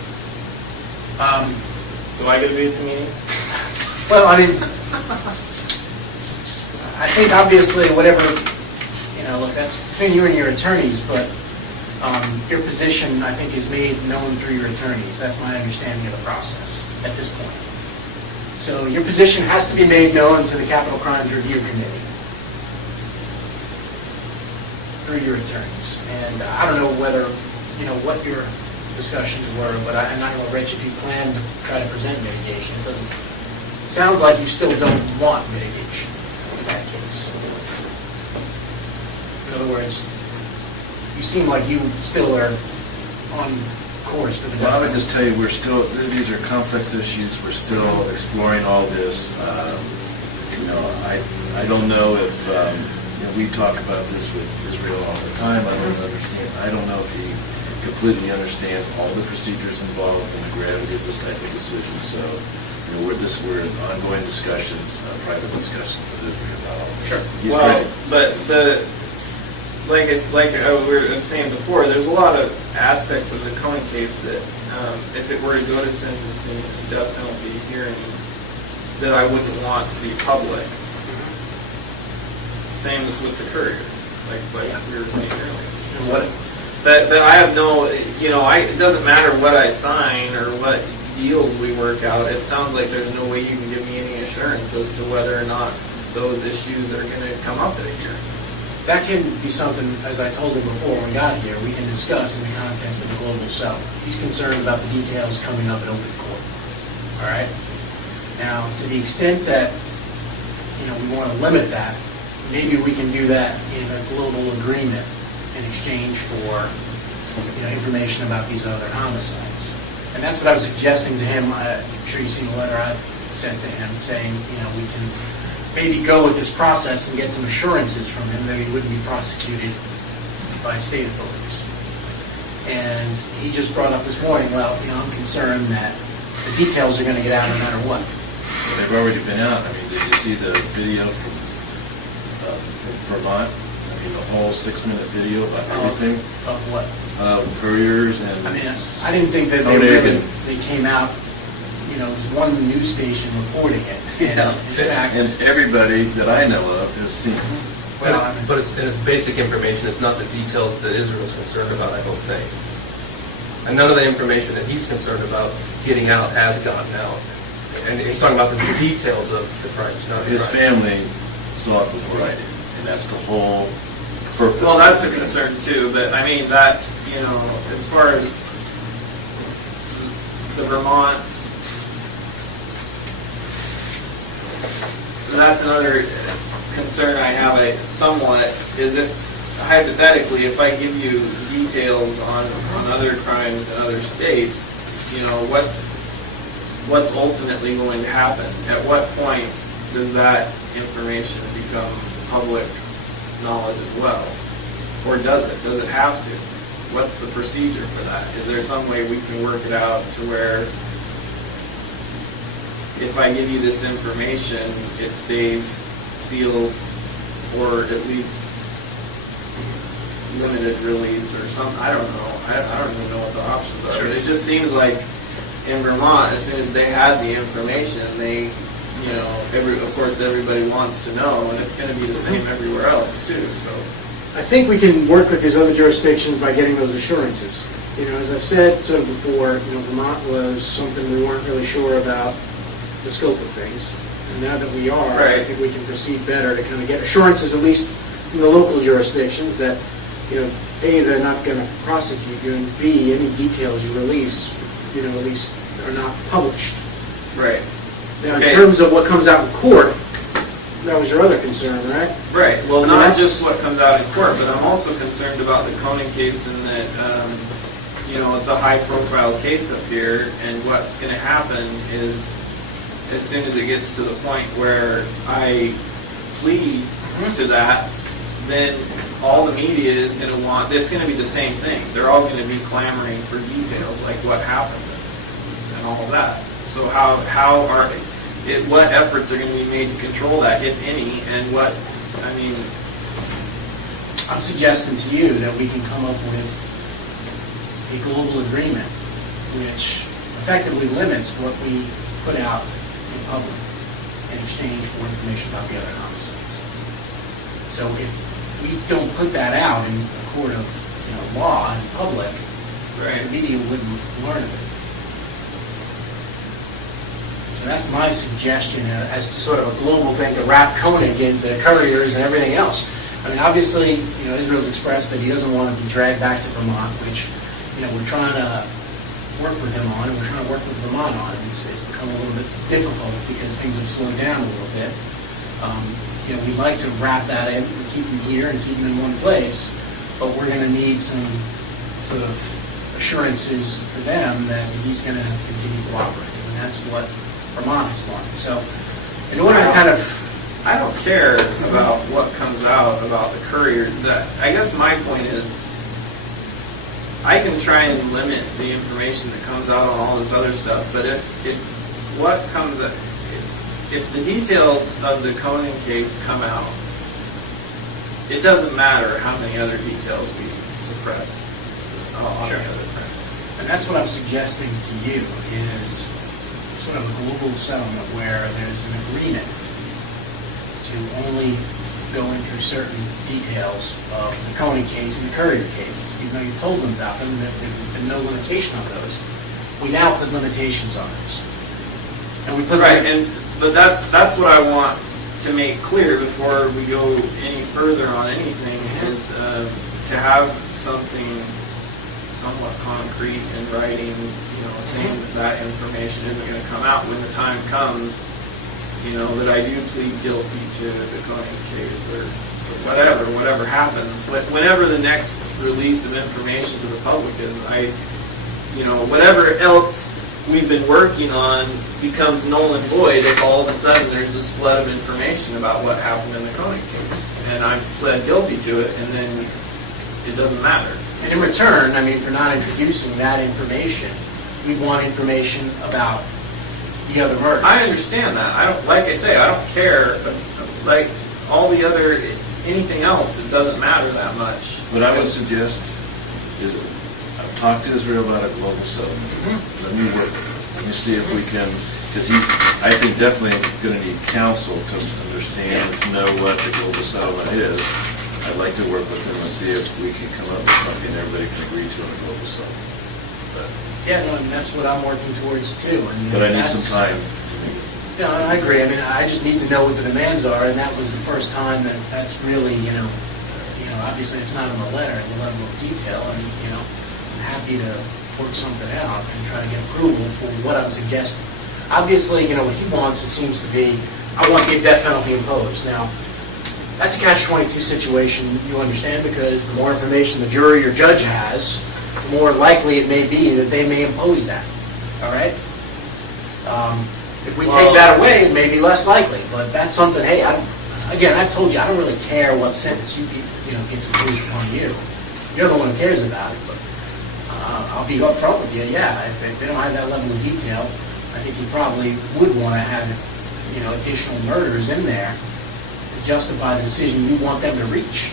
Do I get to be at the meeting? Well, I think obviously whatever, look, that's between you and your attorneys, but your position, I think, is made known through your attorneys. That's my understanding of the process at this point. So your position has to be made known to the Capital Crimes Review Committee through your attorneys. And I don't know whether, what your discussions were, but I don't know, Rich, if you plan to try to present mitigation. It sounds like you still don't want mitigation in that case. In other words, you seem like you still are on course for the Well, I would just tell you, these are complex issues. We're still exploring all this. I don't know if we talk about this with Israel all the time. I don't know if he completely understands all the procedures involved and the gravity of this type of decision. So, we're in ongoing discussions, private discussions with Israel about all this. Sure. He's Well, ready. but like we were saying before, there's a lot of aspects of the Cohen case that, if it were to go to sentencing and death penalty hearing, that I wouldn't want to be public. Same as with the Currier, like we were saying earlier. That I have no, it doesn't matter what I sign or what deals we work out. It sounds like there's no way you can give me any assurance as to whether or not those issues are going to come up at a hearing. That can be something, as I told him before when we got here, we can discuss in the context of a global settlement. He's concerned about the details coming up in open court. All right? Now, to the extent that, we want to limit that, maybe we can do that in a global agreement in exchange for, information about these other homicides. And that's what I was suggesting to him. I'm sure you've seen the letter I sent to him saying, we can maybe go with this process and get some assurances from him that he wouldn't be prosecuted by state authorities. And he just brought up this morning, well, I'm concerned that the details are going to get out no matter what. They've already been out. I mean, did you see the video from Vermont? I mean, the whole 6-minute video about everything. Of what? Couriers and... I mean, I didn't think that they came out, there's one news station reporting it. Yeah, In fact, and everybody that I know of has seen it. well, But it's basic information, it's not the details that Israel's concerned about, I don't think. And none of the information that he's concerned about getting out has gotten out. And he's talking about the details of the crimes, not the His crime. family saw it before I did, and that's the whole purpose. Well, that's a concern too, but I mean, that, as far as the Vermont, that's another concern I have somewhat, is if, hypothetically, if I give you details on other crimes in other states, what's ultimately going to happen? At what point does that information become public knowledge as well? Or does it? Does it have to? What's the procedure for that? Is there some way we can work it out to where if I give you this information, it stays sealed or at least limited release or something? I don't know. I don't even know what the options are. But it just seems like in Vermont, as soon as they had the information, they, of course everybody wants to know, and it's going to be the same everywhere else too, so. I think we can work with these other jurisdictions by getting those assurances. As I've said sort of before, Vermont was something we weren't really sure about the scope of things. And now that we are, I think we can proceed better to kind of get assurances, at least from the local jurisdictions, that, A, they're not going to prosecute you, and B, any details you release, at least are not published. Right. Now, in terms of what comes out in court, that was your other concern, right? Right. Well, I mean, not that's- just what comes out in court, but I'm also concerned about the Conan case in that, it's a high-profile case up here, and what's going to happen is, as soon as it gets to the point where I plead to that, then all the media is going to want, it's going to be the same thing. They're all going to be clamoring for details, like what happened and all of that. So what efforts are going to be made to control that, if any, and I'm suggesting to you that we can come up with a global agreement which effectively limits what we put out in public in exchange for information about the other homicides. So if we don't put that out in a court of law in public, the media wouldn't learn of it. So that's my suggestion as to sort of a global thing to wrap Koenig into Curriers and everything else. I mean, obviously, Israel's expressed that he doesn't want to be dragged back to Vermont, which, we're trying to work with him on, and we're trying to work with Vermont on. It's become a little bit difficult because things have slowed down a little bit. We'd like to wrap that in, keep him here and keep him in one place, but we're going to need some sort of assurances for them that he's going to continue cooperating, and that's what Vermont is wanting. So, in order to kind of I don't care about what comes out about the Courier. I guess my point is, I can try and limit the information that comes out on all this other stuff, but if the details of the Koenig case come out, it doesn't matter how many other details we suppress on the other front. And that's what I'm suggesting to you, is sort of a global settlement where there's an agreement to only go into certain details of the Koenig case and the Currier case. Even though you told them about them, there's been no limitation on those. We now put limitations on those. And we put Right, but that's what I want to make clear before we go any further on anything, is to have something somewhat concrete in writing, saying that information isn't going to come out when the time comes, that I do plead guilty to the Koenig case, or whatever happens. Whenever the next release of information to the public is, whatever else we've been working on becomes null and void if all of a sudden there's this flood of information about what happened in the Koenig case. And I've pled guilty to it, and then it doesn't matter. And in return, for not introducing that information, we want information about the other murders. I understand that. Like I say, I don't care. But like all the other, anything else, it doesn't matter that much. What I would suggest is, I've talked to Israel about a global settlement. Let me work with it. Let me see if we can, because I think definitely going to need counsel to understand, to know what the global settlement is. I'd like to work with them and see if we can come up with something everybody can agree to in a global settlement. Yeah, no, and that's what I'm working towards too. But I need some time. No, I agree. I just need to know what the demands are, and that was the first time that's really, obviously it's not in the letter, the level of detail, and, I'm happy to work something out and try to get approval for what I'm suggesting. Obviously, what he wants, it seems to be, I want the death penalty imposed. Now, that's a catch-22 situation, you understand, because the more information the jury or judge has, the more likely it may be that they may impose that, all right? If we take that away, it may be less likely, but that's something, hey, I've told you, I don't really care what sentence gets imposed upon you. You're the one who cares about it, but I'll be upfront with you, if they don't have that level of detail, I think you probably would want to have, additional murders in there to justify the decision you want them to reach.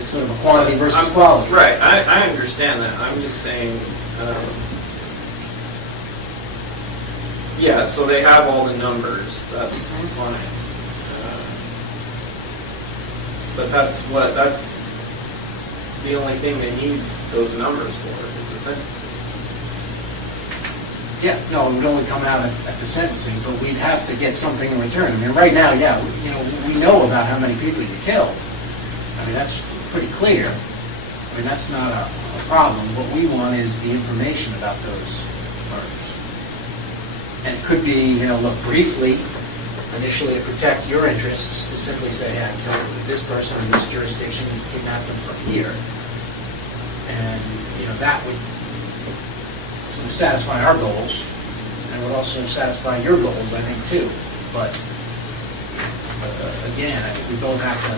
It's sort of a quantity versus quality. Right, I understand that. I'm just saying, so they have all the numbers. That's fine. But that's the only thing they need those numbers for, is the sentencing. Yeah, no, it would only come out at the sentencing, but we'd have to get something in return. Right now, we know about how many people you killed. That's pretty clear. That's not a problem. What we want is the information about those murders. And it could be, look, briefly, initially to protect your interests, to simply say, I killed this person in this jurisdiction and kidnapped them from here. And, that would sort of satisfy our goals, and would also satisfy your goals, I think, too. But again, I think we both have to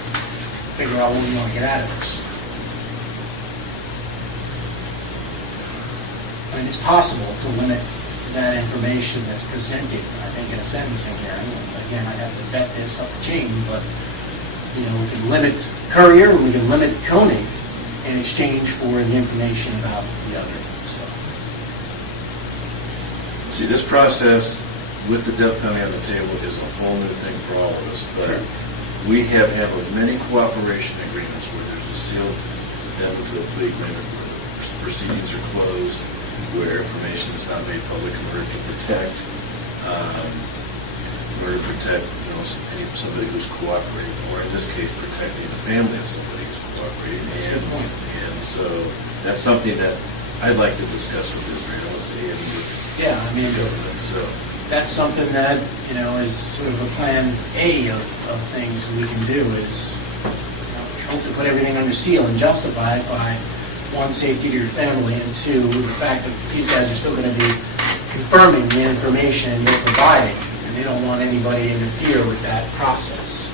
figure out what we want to get out of this. It's possible to limit that information that's presented, I think, in a sentencing hearing. Again, I'd have to vet this up the chain, but, we can limit Currier, we can limit Koenig in exchange for the information about the other. See, this process with the death penalty on the table is a whole new thing for all of us, but we have handled many cooperation agreements where there's a sealed addendum to a plea agreement where the proceedings are closed, where information is not made public in order to protect, somebody who's cooperating, or in this case, protecting the family of somebody who's cooperating. That's a good point. And so that's something that I'd like to discuss with Israel and see if So that's something that, is sort of a plan A of things we can do, is hope to put everything under seal and justify it by, one, safety to your family, and two, the fact that these guys are still going to be confirming the information you're providing. And they don't want anybody to interfere with that process.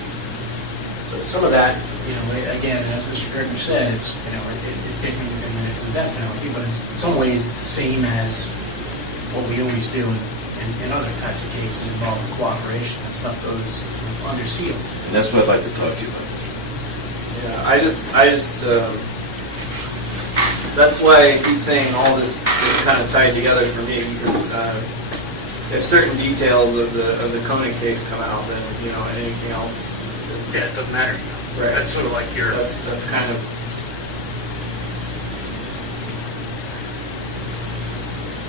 So some of that, again, as Mr. Currier said, it's taking within minutes of the death penalty, but it's in some ways the same as what we always do in other types of cases involving cooperation. That stuff goes under seal. And that's what I'd like to talk to you about. Yeah, I just, that's why I keep saying all this is kind of tied together for me, because if certain details of the Koenig case come out, then, anything else. Yeah, it doesn't matter. Right. That's sort of like your... That's kind of...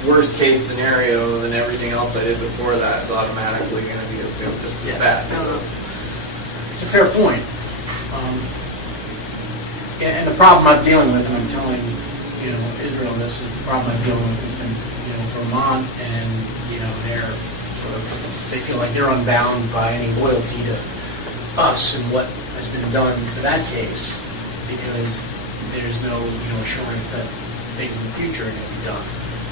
worst case scenario, then everything else I did before that is automatically going to be assumed just as bad. No. It's a fair point. And the problem I'm dealing with, and I'm telling, Israel, this is the problem I'm dealing with, has been, Vermont, and, they feel like they're unbound by any loyalty to us and what has been done for that case, because there's no, assurance that things in the future are going to be done.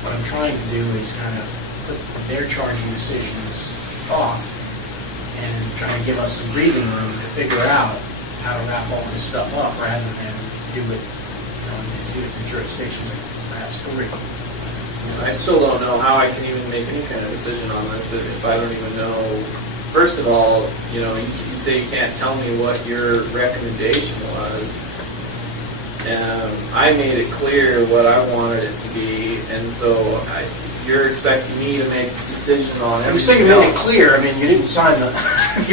What I'm trying to do is kind of put their charging decisions off and try to give us some breathing room to figure out how to wrap all this stuff up rather than do it in two different jurisdictions, like perhaps three. I still don't know how I can even make any kind of decision on this if I don't even know. First of all, you say you can't tell me what your recommendation was. I made it clear what I wanted it to be, and so you're expecting me to make a decision on everything. You say you made it clear, you didn't sign the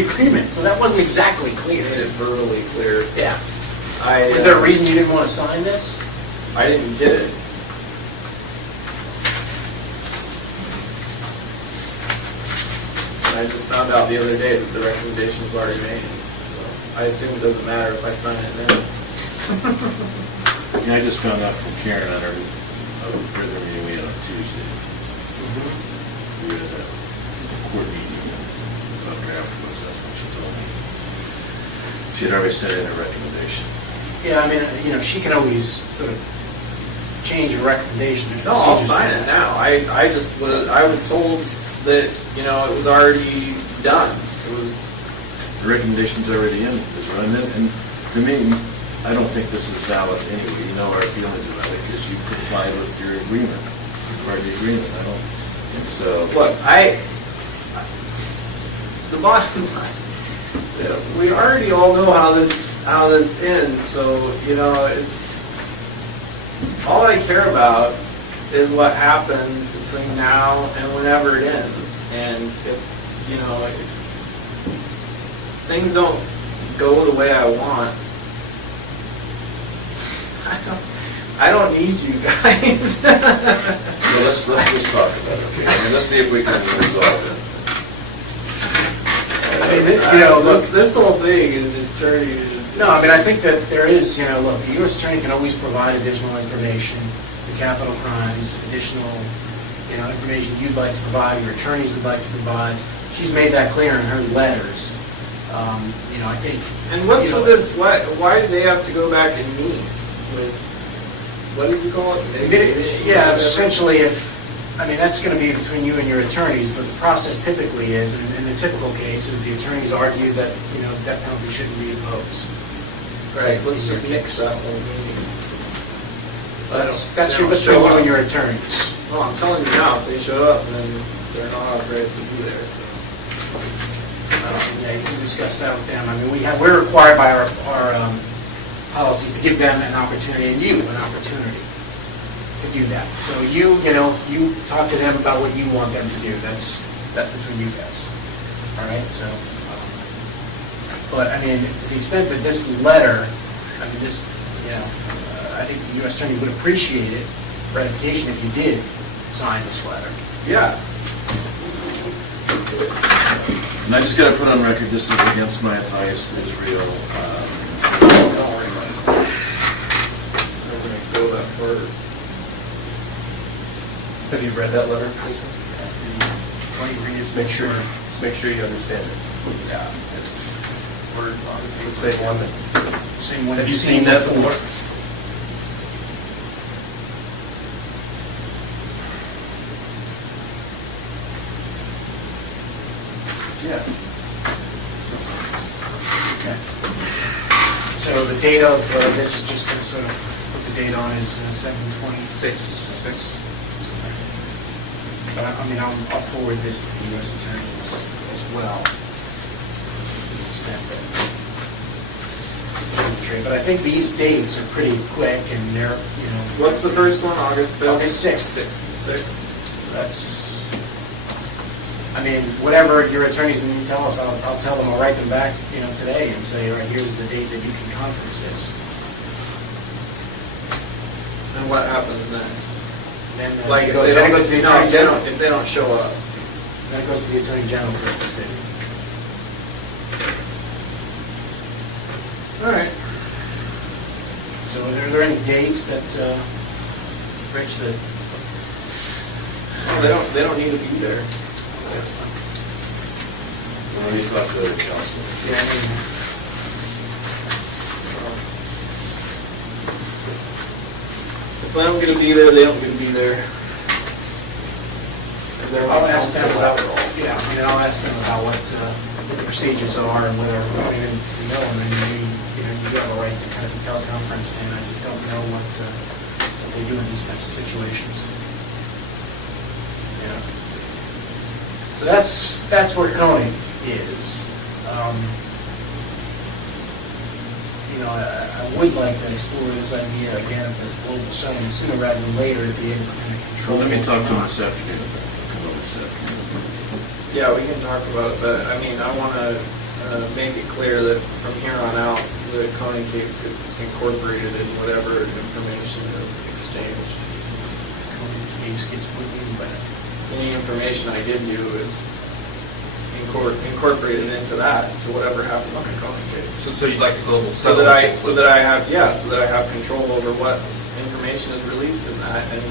agreement, so that wasn't exactly clear. I made it verbally clear. Yeah. Is there a reason you didn't want to sign this? I didn't get it. I just found out the other day that the recommendation was already made, so I assume it doesn't matter if I sign it now. I just found out from Karen on our further meeting we had on Tuesday. We had a court meeting, it was on draft was, that's what she told me. She had already sent in her recommendation. Yeah, she can always sort of change a recommendation. No, I'll sign it now. I was told that, it was already done. It was... The recommendation's already in, and to me, I don't think this is valid anyway. You know our feelings about it because you complied with your agreement, part of the agreement. I don't think so. Look, the bottom line, we already all know how this ends. So it's all I care about is what happens between now and whenever it ends. And if things don't go the way I want, I don't need you guys. Well, let's just talk about it, okay? Let's see if we can resolve it. This whole thing is just turning into... No, I think that there is, look, the U.S. Attorney can always provide additional information, the capital crimes, additional, information you'd like to provide, your attorneys would like to provide. She's made that clear in her letters. I think... And what's with this, why do they have to go back and meet with, what did you call it? Mitigation? Yeah, essentially that's going to be between you and your attorneys, but the process typically is, in the typical case, is the attorneys argue that, death penalty shouldn't be imposed. Right, let's just mix that whole meeting. That's between you and your attorneys. Well, I'm telling you now, if they show up, then they're not authorized to be there. Yeah, you can discuss that with them. We're required by our policies to give them an opportunity, and you an opportunity to do that. So you talk to them about what you want them to do. That's between you guys. All right. So, but to the extent that this letter, I think the U.S. Attorney would appreciate it, ratification, if you did sign this letter. Yeah. And I just got to put on record, this is against my advice to Israel. Don't worry about it. I'm going to go that far. Have you read that letter? Why don't you read it? Make sure you understand it. Yeah, it's words on it. Let's say one that. Same one. Have you seen that before? Yeah. Okay. So the date of this, just to sort of put the date on, is 7/26. But I mean, I'll forward this to the U.S. attorneys as well. But I think these dates are pretty quick, and they're, you know. What's the first one, August 5th? August 6th. 6th. That's, I mean, whatever your attorneys need to tell us, I'll tell them, I'll write them back, you know, today and say, all right, here's the date that you can conference this. And what happens next? Then Like, it if goes they then it don't, goes to the no, Attorney General. if they don't show up. Then it goes to the Attorney General for a decision. All right. So are there any dates that, Rich, that? They don't need to be there. When you talk to the council. Yeah, I mean, If they don't get to be there, they don't get to be there. If they're I'll on ask them council, about, after all. yeah, I mean, I'll ask them about what the procedures are and whether, I mean, you know, and then you know, you have a right to kind of teleconference, and I just don't know what they do in these types of situations. Yeah. So that's where Coney is. You know, I would like to explore this idea again of this global settlement sooner rather than later to be able to kind of control. Well, let me talk to him it. this afternoon about it. Come over this afternoon. Yeah, we can talk about it, but I mean, I want to make it clear that from here on out, the Coney case gets incorporated in whatever information is exchanged. Coney case gets put in, but Any information I give you is incorporated into that, to whatever happens in the Coney case. So you'd like a global So that settlement? I have control over what information is released in that, and,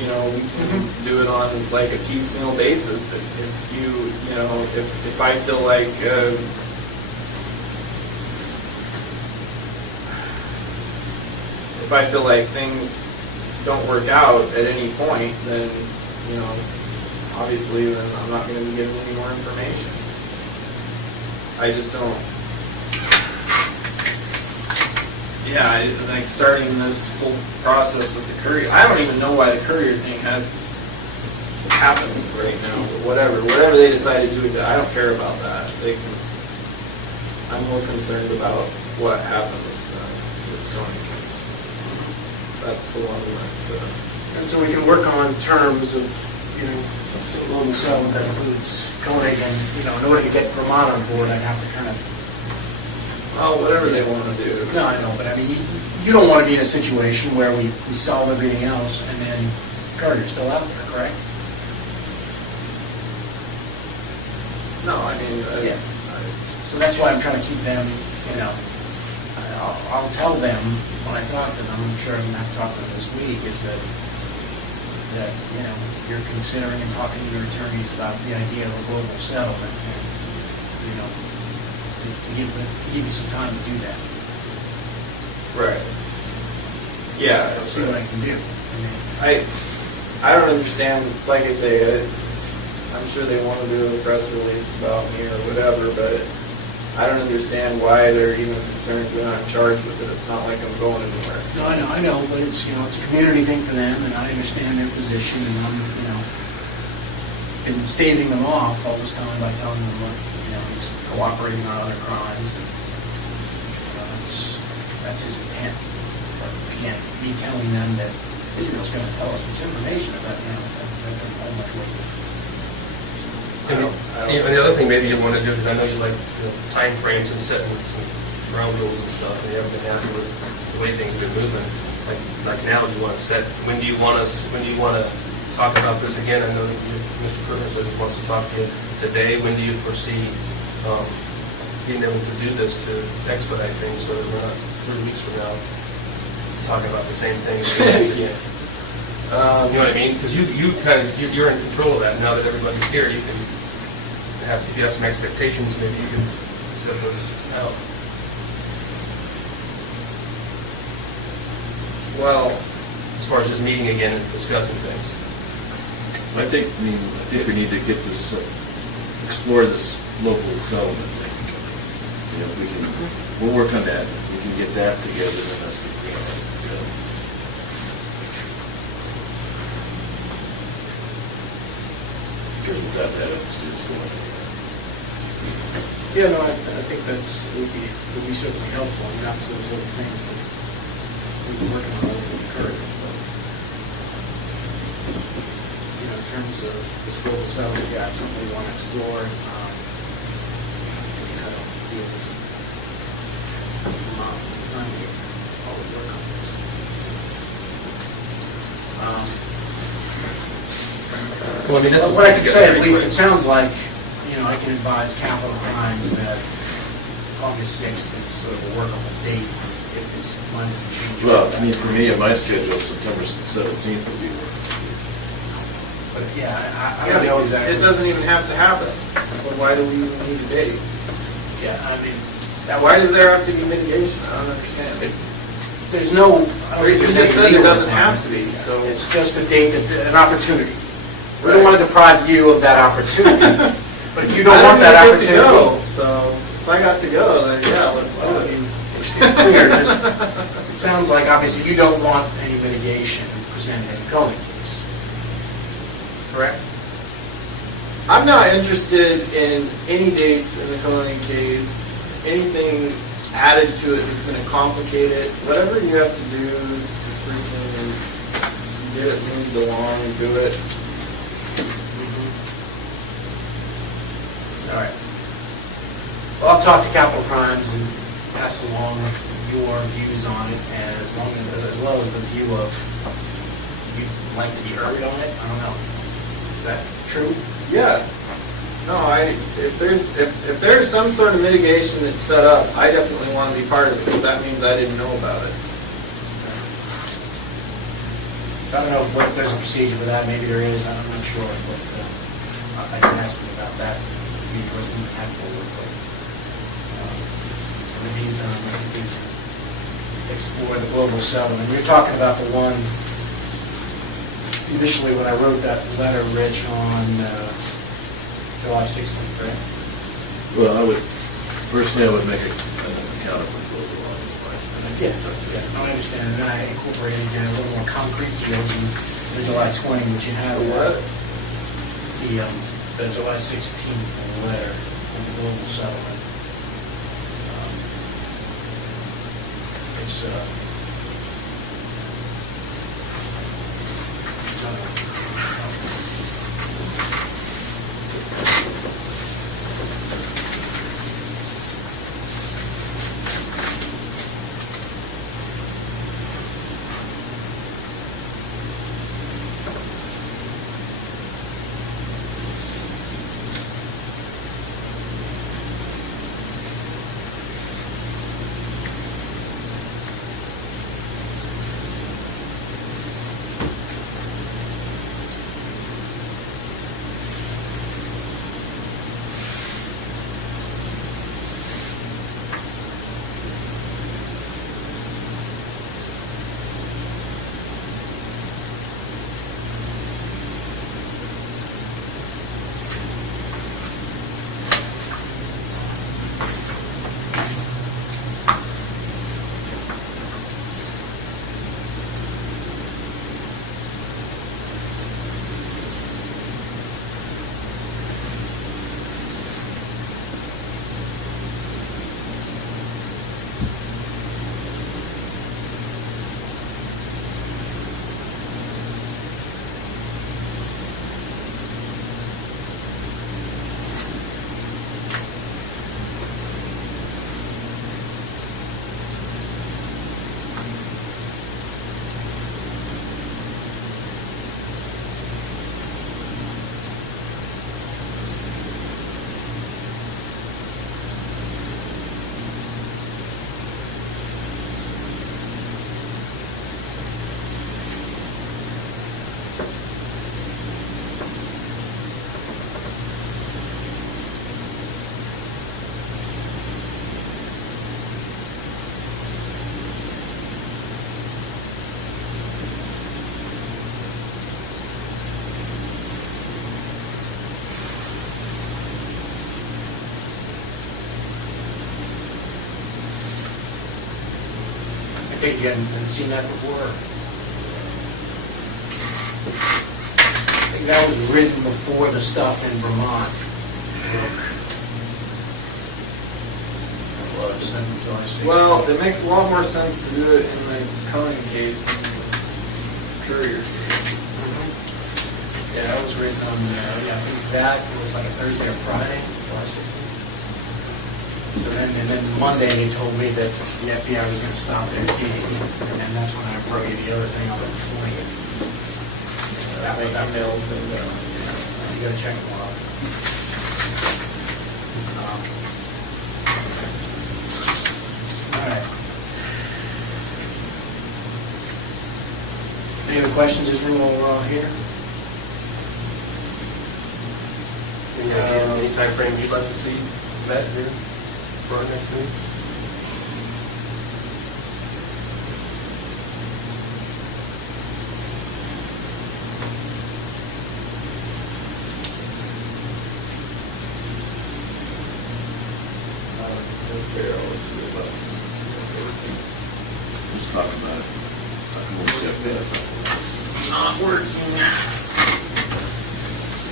you know, we can do it on like a piecemeal basis. If you know, if I feel like, things don't work out at any point, then, you know, obviously, then I'm not going to be giving any more information. I just don't. Yeah, like starting this whole process with the Currier, I don't even know why the Currier thing has happened right now, but whatever they decide to do with it, I don't care about that. I'm more concerned about what happens with Coney case. That's the one that. and so we can work on terms of, you know, a global settlement that includes Coney, and, you know, in order to get Vermont on board, I'd have to kind of. Oh, whatever they want to do. No, I know, but I mean, you don't want to be in a situation where we solve everything else and then Currier's still out there, correct? No, I mean, Yeah. So that's why I'm trying to keep them, you know, I'll tell them when I talk to them, I'm sure I'm going to have to talk to them this week, is that, you know, you're considering and talking to your attorneys about the idea of a global settlement, and, you know, to give you some time to do that. right. Yeah. I'll see what I can do. I mean, I don't understand, like I say, I'm sure they want to do a press release about me or whatever, but I don't understand why they're even concerned that I'm charged with it. It's not like I'm going anywhere. no, I know, but it's, you know, it's a community thing for them, and I understand their position, and I'm, you know, been staving them off all this time by telling them, look, you know, he's cooperating on other crimes. And, you know, that's his intent. But again, me telling them that Israel's going to tell us this information about, you know, that's all much work. And the other thing maybe you want to do, because I know you like, you know, timeframes and setting some ground rules and stuff, and you haven't been happy with the way things have been moving. Like now, do you want to set, when do you want to talk about this again? I know that Mr. Currier said he wants to talk to you today. When do you foresee being able to do this to expedite things so that we're not 3 weeks from now talking about the same thing again? You know what I mean? Because you're in control of that. Now that everybody's here, you can have, if you have some expectations, maybe you can set those out. Well, As far as just meeting again and discussing things. I think we need to get this explore this local settlement thing. You know, we'll work on that. If we can get that together, then that's the, because without that, it's going. Yeah, no, I think would be certainly helpful, and obviously there's other things that we've been working on over the Currier. You know, in terms of this global settlement, yeah, it's something we want to explore. You know, deal with Vermont, trying to get all the work on this. Well, I mean, What I can say, at least, it sounds like, you know, I can advise capital crimes that August 6th is sort of a workable date if his mind doesn't change. Well, I mean, for me, on my schedule, September 17th would be work. But yeah, I don't know exactly. It doesn't even have to happen, so why do we even need a date? Yeah, I mean, Why does there have to be mitigation? I don't understand. there's no. I don't think You there's just any said it legal doesn't have to requirement. be, so. It's just a date, an opportunity. We don't want to deprive you of that opportunity, but you don't want that I don't even get to go, opportunity. so if I got to go, then yeah, let's do Well, I it. mean, it's clear, it sounds like obviously you don't want any mitigation presented in the Coney case. Correct? I'm not interested in any dates in the Coney case, anything added to it that's gonna complicate it. Whatever you have to do to freaking get it moved along, do it. All right. Well, I'll talk to Capital Crimes and pass along your views on it, and as well as the view of, you'd like to be heard on it? I don't know. Is that true? Yeah. No, if there's some sort of mitigation that's set up, I definitely want to be part of it, because that means I didn't know about it. I don't know if there's a procedure for that, maybe there is, I'm not sure, but I can ask them about that. Be the person we have to work with. In the meantime, I think we can explore the global settlement. You're talking about the one, initially when I wrote that letter, Rich, on July 16th, right? Well, personally, I would make an account of the global law. Yeah, no, I understand. And then I incorporated a little more concrete deals in the July 20, which you have. What? The July 16th letter of the global settlement. It's, think you hadn't seen that before? I think that was written before the stuff in Vermont. It was, and July 16th. Well, it makes a lot more sense to do it in the Cohen case than Currier. Yeah, that was written on, I think that was like a Thursday or Friday, July 16th. So then, and then Monday, they told me that the FBI was gonna stop their digging, and that's when I wrote you the other thing on the 20th. That way, I mailed, and, you gotta check them out. All right. Any other questions, this room while we're all here? Any time frame you'd like to see met here for our next meeting? Let's talk about it. Not working.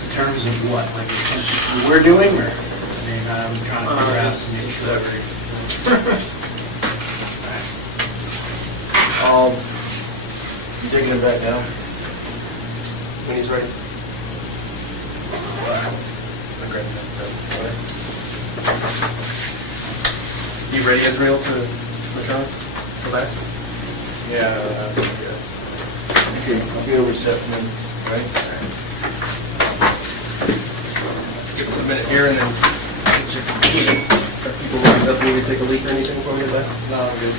In terms of what, like, we're doing, or, I mean, I'm trying to figure out some everything. You taking it back down? When he's ready. You ready, Israel, to return? Go back? Yeah, yes. Okay, I'll be over reception, right? Give us a minute here and then get your key. Are people lined up, need to take a leak or anything for me today? No, I'm good.